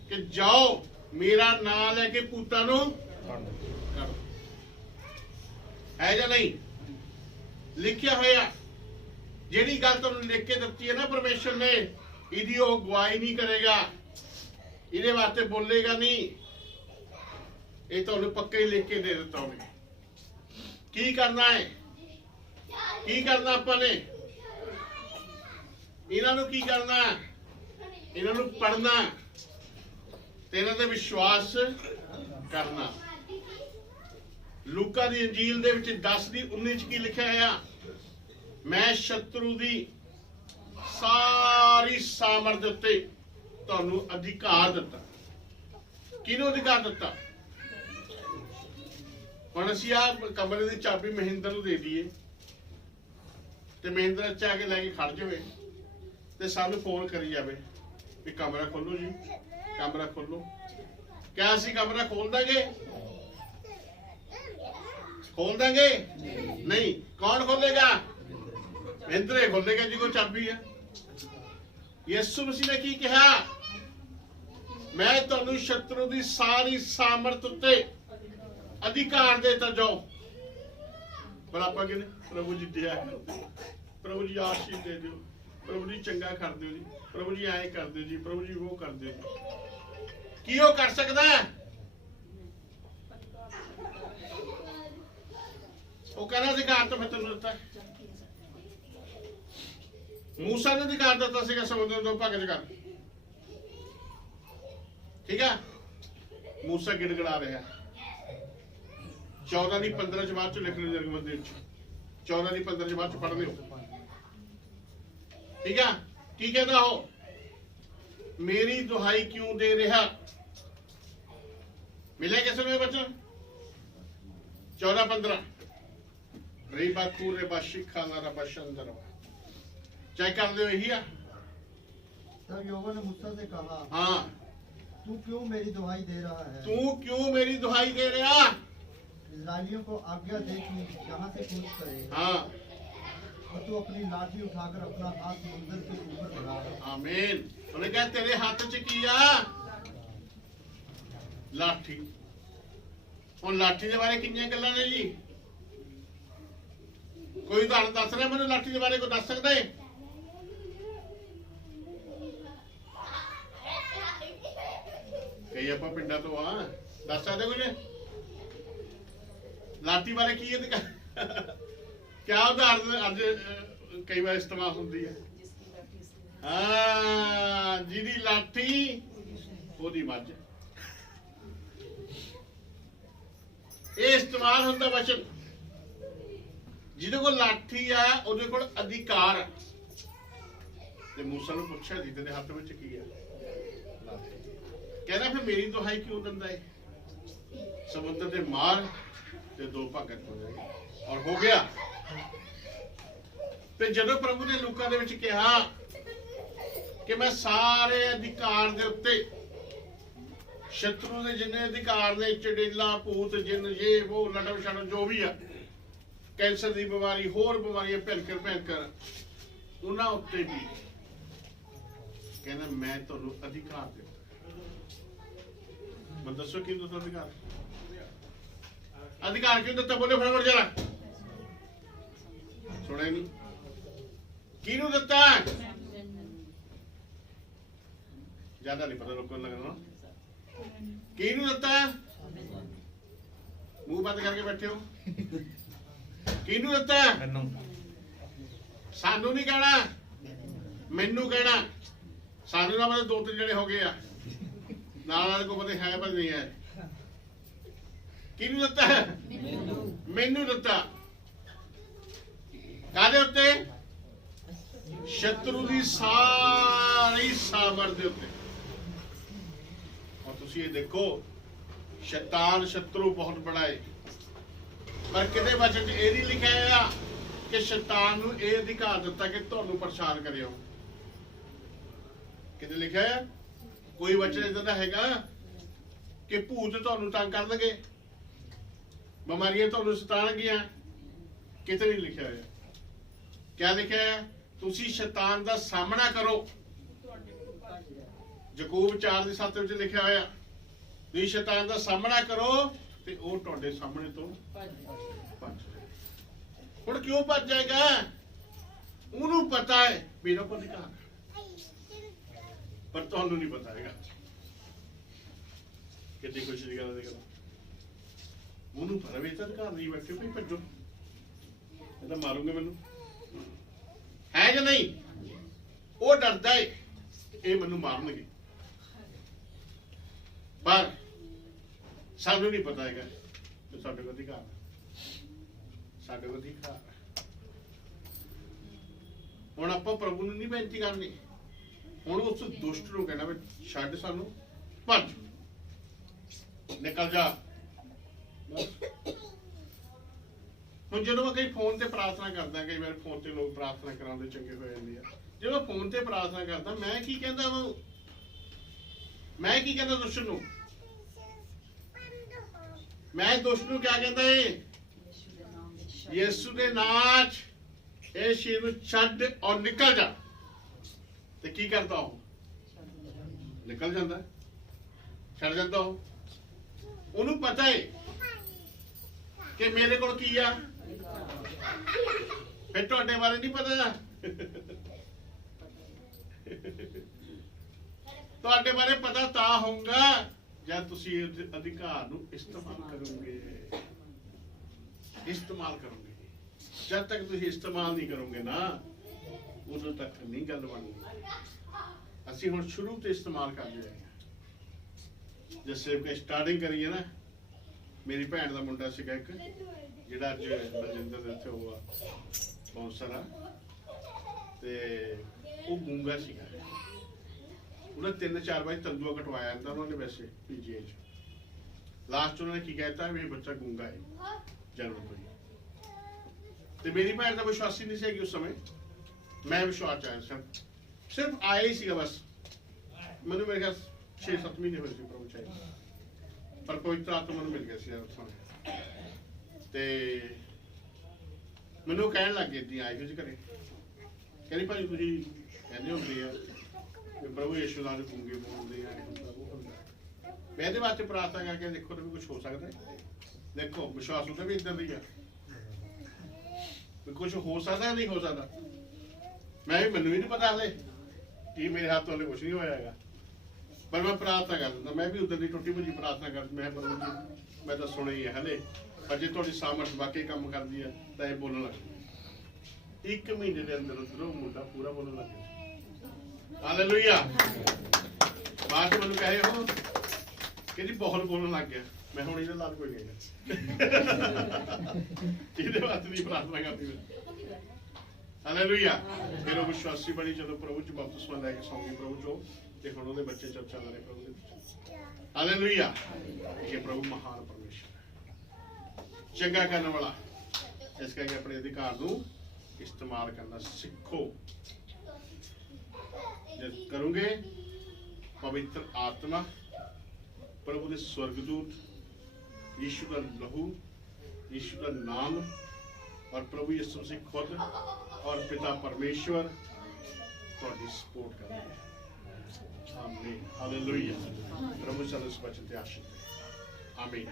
ਕਿ ਜਾਓ ਮੇਰਾ ਨਾਮ ਲੈ ਕੇ ਭੂਤਾਂ ਨੂੰ ਕੱਢੋ। ਹੈ ਜਾਂ ਨਹੀਂ ਲਿਖਿਆ ਹੋਇਆ? ਜਿਹੜੀ ਗੱਲ ਤੁਹਾਨੂੰ ਲਿਖ ਕੇ ਦਿੱਤੀ ਹੈ ਨਾ ਪਰਮੇਸ਼ਰ ਨੇ, ਇਹਦੀ ਉਹ ਗਵਾਹੀ ਨਹੀਂ ਕਰੇਗਾ, ਇਹਦੇ ਵਾਸਤੇ ਬੋਲੇਗਾ ਨਹੀਂ। ਇਹ ਤੁਹਾਨੂੰ ਪੱਕਾ ਹੀ ਲਿਖ ਕੇ ਦੇ ਦਿੱਤਾ ਉਹਨੇ। ਕੀ ਕਰਨਾ ਹੈ? ਕੀ ਕਰਨਾ ਆਪਾਂ ਨੇ? ਇਹਨਾਂ ਨੂੰ ਕੀ ਕਰਨਾ? ਇਹਨਾਂ ਨੂੰ ਪੜ੍ਹਨਾ ਤੇ ਇਹਨਾਂ ਤੇ ਵਿਸ਼ਵਾਸ ਕਰਨਾ। ਲੂਕਾ ਦੀ ਇੰਜੀਲ ਦੇ ਵਿੱਚ 10 ਦੀ 19 ਚ ਕੀ ਲਿਖਿਆ ਹੈ? ਮੈਂ ਸ਼ਤਰੂ ਦੀ ਸਾਰੀ ਸਾਮਰਥ ਉੱਤੇ ਤੁਹਾਨੂੰ ਅਧਿਕਾਰ ਦਿੱਤਾ। ਕਿਹਨੂੰ ਅਧਿਕਾਰ ਦਿੱਤਾ? ਹੁਣ ਅਸੀਂ ਆ ਕਮਰੇ ਦੀ ਚਾਬੀ ਮਹਿੰਦਰ ਨੂੰ ਦੇ ਦਈਏ ਤੇ ਮਹਿੰਦਰ ਇੱਥੇ ਆ ਕੇ ਲੈ ਕੇ ਖੜ ਜਾਵੇ ਤੇ ਸਾਨੂੰ ਫੋਨ ਕਰੀ ਜਾਵੇ ਵੀ ਕਮਰਾ ਖੋਲੋ ਜੀ, ਕਮਰਾ ਖੋਲੋ। ਕਿਆ ਅਸੀਂ ਕਮਰਾ ਖੋਲ ਦਾਂਗੇ? ਖੋਲ ਦਾਂਗੇ? ਨਹੀਂ। ਕੌਣ ਖੋਲੇਗਾ? ਮਹਿੰਦਰ ਹੀ ਖੋਲੇਗਾ ਜੀ, ਕੋਈ ਚਾਬੀ ਹੈ। ਯਿਸੂ ਮਸੀਹ ਨੇ ਕੀ ਕਿਹਾ? ਮੈਂ ਤੁਹਾਨੂੰ ਸ਼ਤਰੂ ਦੀ ਸਾਰੀ ਸਾਮਰਥ ਉੱਤੇ ਅਧਿਕਾਰ ਦੇਤਾ ਜਾਓ। ਪਰ ਆਪਾਂ ਕਹਿੰਦੇ ਪ੍ਰਭੂ ਜੀ ਦਇਆ ਕਰੋ, ਪ੍ਰਭੂ ਜੀ ਆਸ਼ੀਸ਼ ਦੇ ਦਿਓ, ਪ੍ਰਭੂ ਜੀ ਚੰਗਾ ਕਰ ਦਿਓ ਜੀ, ਪ੍ਰਭੂ ਜੀ ਐਂ ਕਰ ਦਿਓ ਜੀ, ਪ੍ਰਭੂ ਜੀ ਉਹ ਕਰ ਦਿਓ ਜੀ। ਕੀ ਉਹ ਕਰ ਸਕਦਾ ਹੈ? ਉਹ ਕਹਿੰਦਾ ਅਧਿਕਾਰ ਤਾਂ ਮੈਂ ਤੈਨੂੰ ਦਿੱਤਾ। मूसा ने अधिकार दिता सीगा समुद्र दो भाग च कर। ठीक है, मूसा गिड़गिड़ा रहा। 14 ਦੀ 15 ਚ ਬਾਅਦ ਚ ਲਿਖ ਲਿਓ ਜਰਗਮਤ ਦੇ ਵਿੱਚ। 14 ਦੀ 15 ਚ ਬਾਅਦ ਚ ਪੜ੍ਹ ਲਿਓ। ਠੀਕ ਹੈ, ਕੀ ਕਹਿੰਦਾ ਉਹ? ਮੇਰੀ ਦੁਹਾਈ ਕਿਉਂ ਦੇ ਰਿਹਾ? ਮਿਲਿਆ ਕਿਸੇ ਨੂੰ ਬੱਚਾ? 14-15 ਰੀ ਬਾਕੂ ਰੇ ਬਾਸ਼ਿਖਾ ਨਾ ਰਬਸ਼ੰਦਰ। चेक कर लो, यही है। तब यहोवा ने मूसा से कहा, हाँ, तू क्यों मेरी दुहाई दे रहा है? तू क्यों मेरी दुहाई दे रहा? इस्राएलियों को आज्ञा दे कि यहाँ से कूच करे। हाँ, और तू अपनी लाठी उठाकर अपना हाथ समुद्र के ऊपर बढ़ा। आमीन। उन्हें क्या तेरे हाथ च किया? लाठी। और लाठी के बारे कितनी गल्लां ने जी? कोई उदाहरण दस रहा मैंने लाठी के बारे को दस सकता है? कई आप पिंडा तो आ दस सकते कुछ? लाठी बारे की है? क्या उदाहरण अज कई बार इस्तेमाल होती है? हाँ, जिहदी लाठी ओदी मझ। ये इस्तेमाल होता वचन। जिहदे कोल लाठी है उहदे कोल अधिकार है। ते मूसा नूं पुछया जी तेरे हाथ विच की है? लाठी। कहना फिर मेरी दुहाई क्यों दिंदा है? समुद्र दे मार ते दो भागां हो जाएगा। और हो गया। ते जदों प्रभु ने लूका दे विच कहा कि मैं सारे अधिकार दे उत्ते शत्रु ਦੇ ਜਿੰਨੇ ਅਧਿਕਾਰ ਨੇ, ਚੜੇਲਾ, ਭੂਤ, ਜਿੰਨ, ਇਹ ਉਹ ਲੜਨ ਛੜਨ ਜੋ ਵੀ ਆ, ਕੈਂਸਰ ਦੀ ਬਿਮਾਰੀ, ਹੋਰ ਬਿਮਾਰੀਆਂ ਭਿਆਨਕ ਭਿਆਨਕ, ਉਹਨਾਂ ਉੱਤੇ ਵੀ ਕਹਿੰਦਾ ਮੈਂ ਤੁਹਾਨੂੰ ਅਧਿਕਾਰ ਦਿੰਦਾ। ਮੈਂ ਦੱਸੋ ਕਿਉਂ ਦਿੱਤਾ ਅਧਿਕਾਰ? ਅਧਿਕਾਰ ਕਿਉਂ ਦਿੱਤਾ? ਬੋਲੇ ਫਟਾਫਟ ਜਰਾ, ਸੁਣਿਆ ਨਹੀਂ? ਕਿਹਨੂੰ ਦਿੱਤਾ? ਜ਼ਿਆਦਾ ਨਹੀਂ ਪਤਾ ਲੋਕਾਂ ਨੂੰ ਲੱਗਣਾ। ਕਿਹਨੂੰ ਦਿੱਤਾ? ਮੂੰਹ ਬੰਦ ਕਰਕੇ ਬੈਠੇ ਹੋ। ਕਿਹਨੂੰ ਦਿੱਤਾ? ਸਾਨੂੰ ਨਹੀਂ ਕਹਿਣਾ, ਮੈਨੂੰ ਕਹਿਣਾ। ਸਾਨੂੰ ਨਾ ਪਤਾ 2-3 ਜਣੇ ਹੋ ਗਏ ਆ ਨਾਲ ਕੋ ਪਤਾ ਹੈ ਪਰ ਨਹੀਂ ਹੈ। ਕਿਹਨੂੰ ਦਿੱਤਾ? ਮੈਨੂੰ ਦਿੱਤਾ। ਕਾਹਦੇ ਉੱਤੇ? ਸ਼ਤਰੂ ਦੀ ਸਾਰੀ ਸਾਮਰਥ ਦੇ ਉੱਤੇ। और तुसी ये देखो, शैतान शत्रु बहुत बड़ा है, पर किते वचन च ये नहीं लिखा है कि शैतान नूं ये अधिकार दिता कि तुहानूं परेशान करियो। किते लिखा है? कोई वचन इदां दा हैगा कि भूत तुहानूं तंग करनगे, बीमारियां तुहानूं सताणगियां? किते नहीं लिखा है। क्या लिखा है? तुसी शैतान दा सामना करो। ਯਕੂਬ 4:7 ਵਿੱਚ ਲਿਖਿਆ ਹੋਇਆ, ਤੁਸੀਂ ਸ਼ੈਤਾਨ ਦਾ ਸਾਹਮਣਾ ਕਰੋ ਤੇ ਉਹ ਤੁਹਾਡੇ ਸਾਹਮਣੇ ਤੋਂ ਭੱਜ ਜਾਏ। ਹੁਣ ਕਿਉਂ ਭੱਜ ਜਾਏਗਾ? ਉਹਨੂੰ ਪਤਾ ਹੈ ਮੇਰਾ ਕੋਲ ਅਧਿਕਾਰ, ਪਰ ਤੁਹਾਨੂੰ ਨਹੀਂ ਪਤਾ ਹੈਗਾ। ਕਿੰਨੀ ਖੁਸ਼ੀ ਦੀ ਗੱਲ ਹੈ। ਉਹਨੂੰ ਪਤਾ ਵੀ ਤਾਂ ਅਧਿਕਾਰ ਨਹੀਂ, ਬੈਠੇ ਭਾਈ ਭੱਜੋ, ਇਹ ਤਾਂ ਮਾਰੂਗੇ ਮੈਨੂੰ, ਹੈ ਜਾਂ ਨਹੀਂ? ਉਹ ਡਰਦਾ ਹੈ ਇਹ ਮੈਨੂੰ ਮਾਰਨਗੇ, पर सानू नहीं पता है कि साडे कोल अधिकार, साडे कोल अधिकार। हुण आपां प्रभु नूं नहीं बेनती करनी, हुण उस दुष्ट नूं कहना भी छड्ड, सानू भज, निकल जा। हुण जदों मैं कई फोन ते प्रार्थना करदा, कई बार फोन ते लोग प्रार्थना कराउंदे चंगे हो जांदे आ। जदों फोन ते प्रार्थना करदा, मैं की कहंदा दुष्ट नूं? मैं दुष्ट नूं क्या कहता है? यीशु दे नाम च इस चीज नूं छड्ड और निकल जा। ते की करदा हो? निकल जांदा, छड्ड जांदा हो। ओनू पता है कि मेरे कोल की आ, फिर तुहाडे बारे नहीं पता। ਤੁਹਾਡੇ ਬਾਰੇ पता ਤਾਂ ਹੋਊਗਾ जब तुसी अधिकार नूं इस्तेमाल करोगे। इस्तेमाल करोगे, जब तक तुसी इस्तेमाल नहीं करोगे ना, उदों तक नहीं गल बननी। असीं हुण शुरू तो इस्तेमाल कर लिया। जिससे स्टार्टिंग करिए ना, मेरी भैन का मुंडा सीगा एक, जिहड़ा अज बलजिंदर दे उत्थे होआ बाउंसर आ, ते वो गूंगा सीगा। उन्हें 3-4 बार तंदुआ कटवाया था उन्होंने, वैसे पीजीआई च। लास्ट उन्होंने की कहता है बच्चा गूंगा है जन्म को ही। तो मेरी भैन का विश्वास ही नहीं सी उस समय, मैं विश्वास आया सिर्फ आया ही सीगा बस। मैंने मेरे ख्याल 6-7 महीने हुए थे प्रभु चाहिए, पर पवित्र आत्मा मैंने मिल गया सी उस समय। ते मैनू कहन लग गए आए कुछ घरे, कहनी भाई तुसीं कहंदे हुंदे आ प्रभु यीशु नाल गूंगे बोलते हैं। मैं इहदे वास्ते प्रार्थना करके देखो तो भी कुछ हो सकता है। देखो विश्वास होता भी इधर दी है, कुछ हो सकता नहीं हो सकता। मैं भी मैनू भी नहीं पता हले कि मेरे हाथ वाले कुछ नहीं होएगा, पर मैं प्रार्थना कर दिंदा। मैं भी उधर की टुटी भुजी प्रार्थना कर, मैं प्रभु जी मैं तो सुनी है हले, पर जे तुहाडी सामर्थ वाकई काम करदी है तो ये बोलण लग 1 महीने के अंदर उधरों मुंडा पूरा बोलण लग गया। हालेलुया। बाद मैनू कहे हो कि जी बहुत बोलने लग गया। मैं हुण इहदे नाल कोई नहीं इहदे वास्ते नहीं प्रार्थना करदी मैं। हालेलुया। फिर वो विश्वासी बनी जदों प्रभु च बपतिस्मा लैके सौंगी प्रभु चो, ते हुण उहदे बच्चे चर्चा कर रहे प्रभु दे। हालेलुया। ये प्रभु महान परमेश्वर चंगा करने वाला, इस करके अपने अधिकार नूं इस्तेमाल करना सीखो। जब करोगे पवित्र आत्मा प्रभु ਦੇ स्वर्गदूत, यीशु का लहू, यीशु का नाम और प्रभु यीशु मसीह खुद और पिता परमेश्वर ਤੁਹਾਡੀ सपोर्ट करेंगे। आमीन, हालेलुया। प्रभु चलो इस वचन ते आशीष दे। आमीन।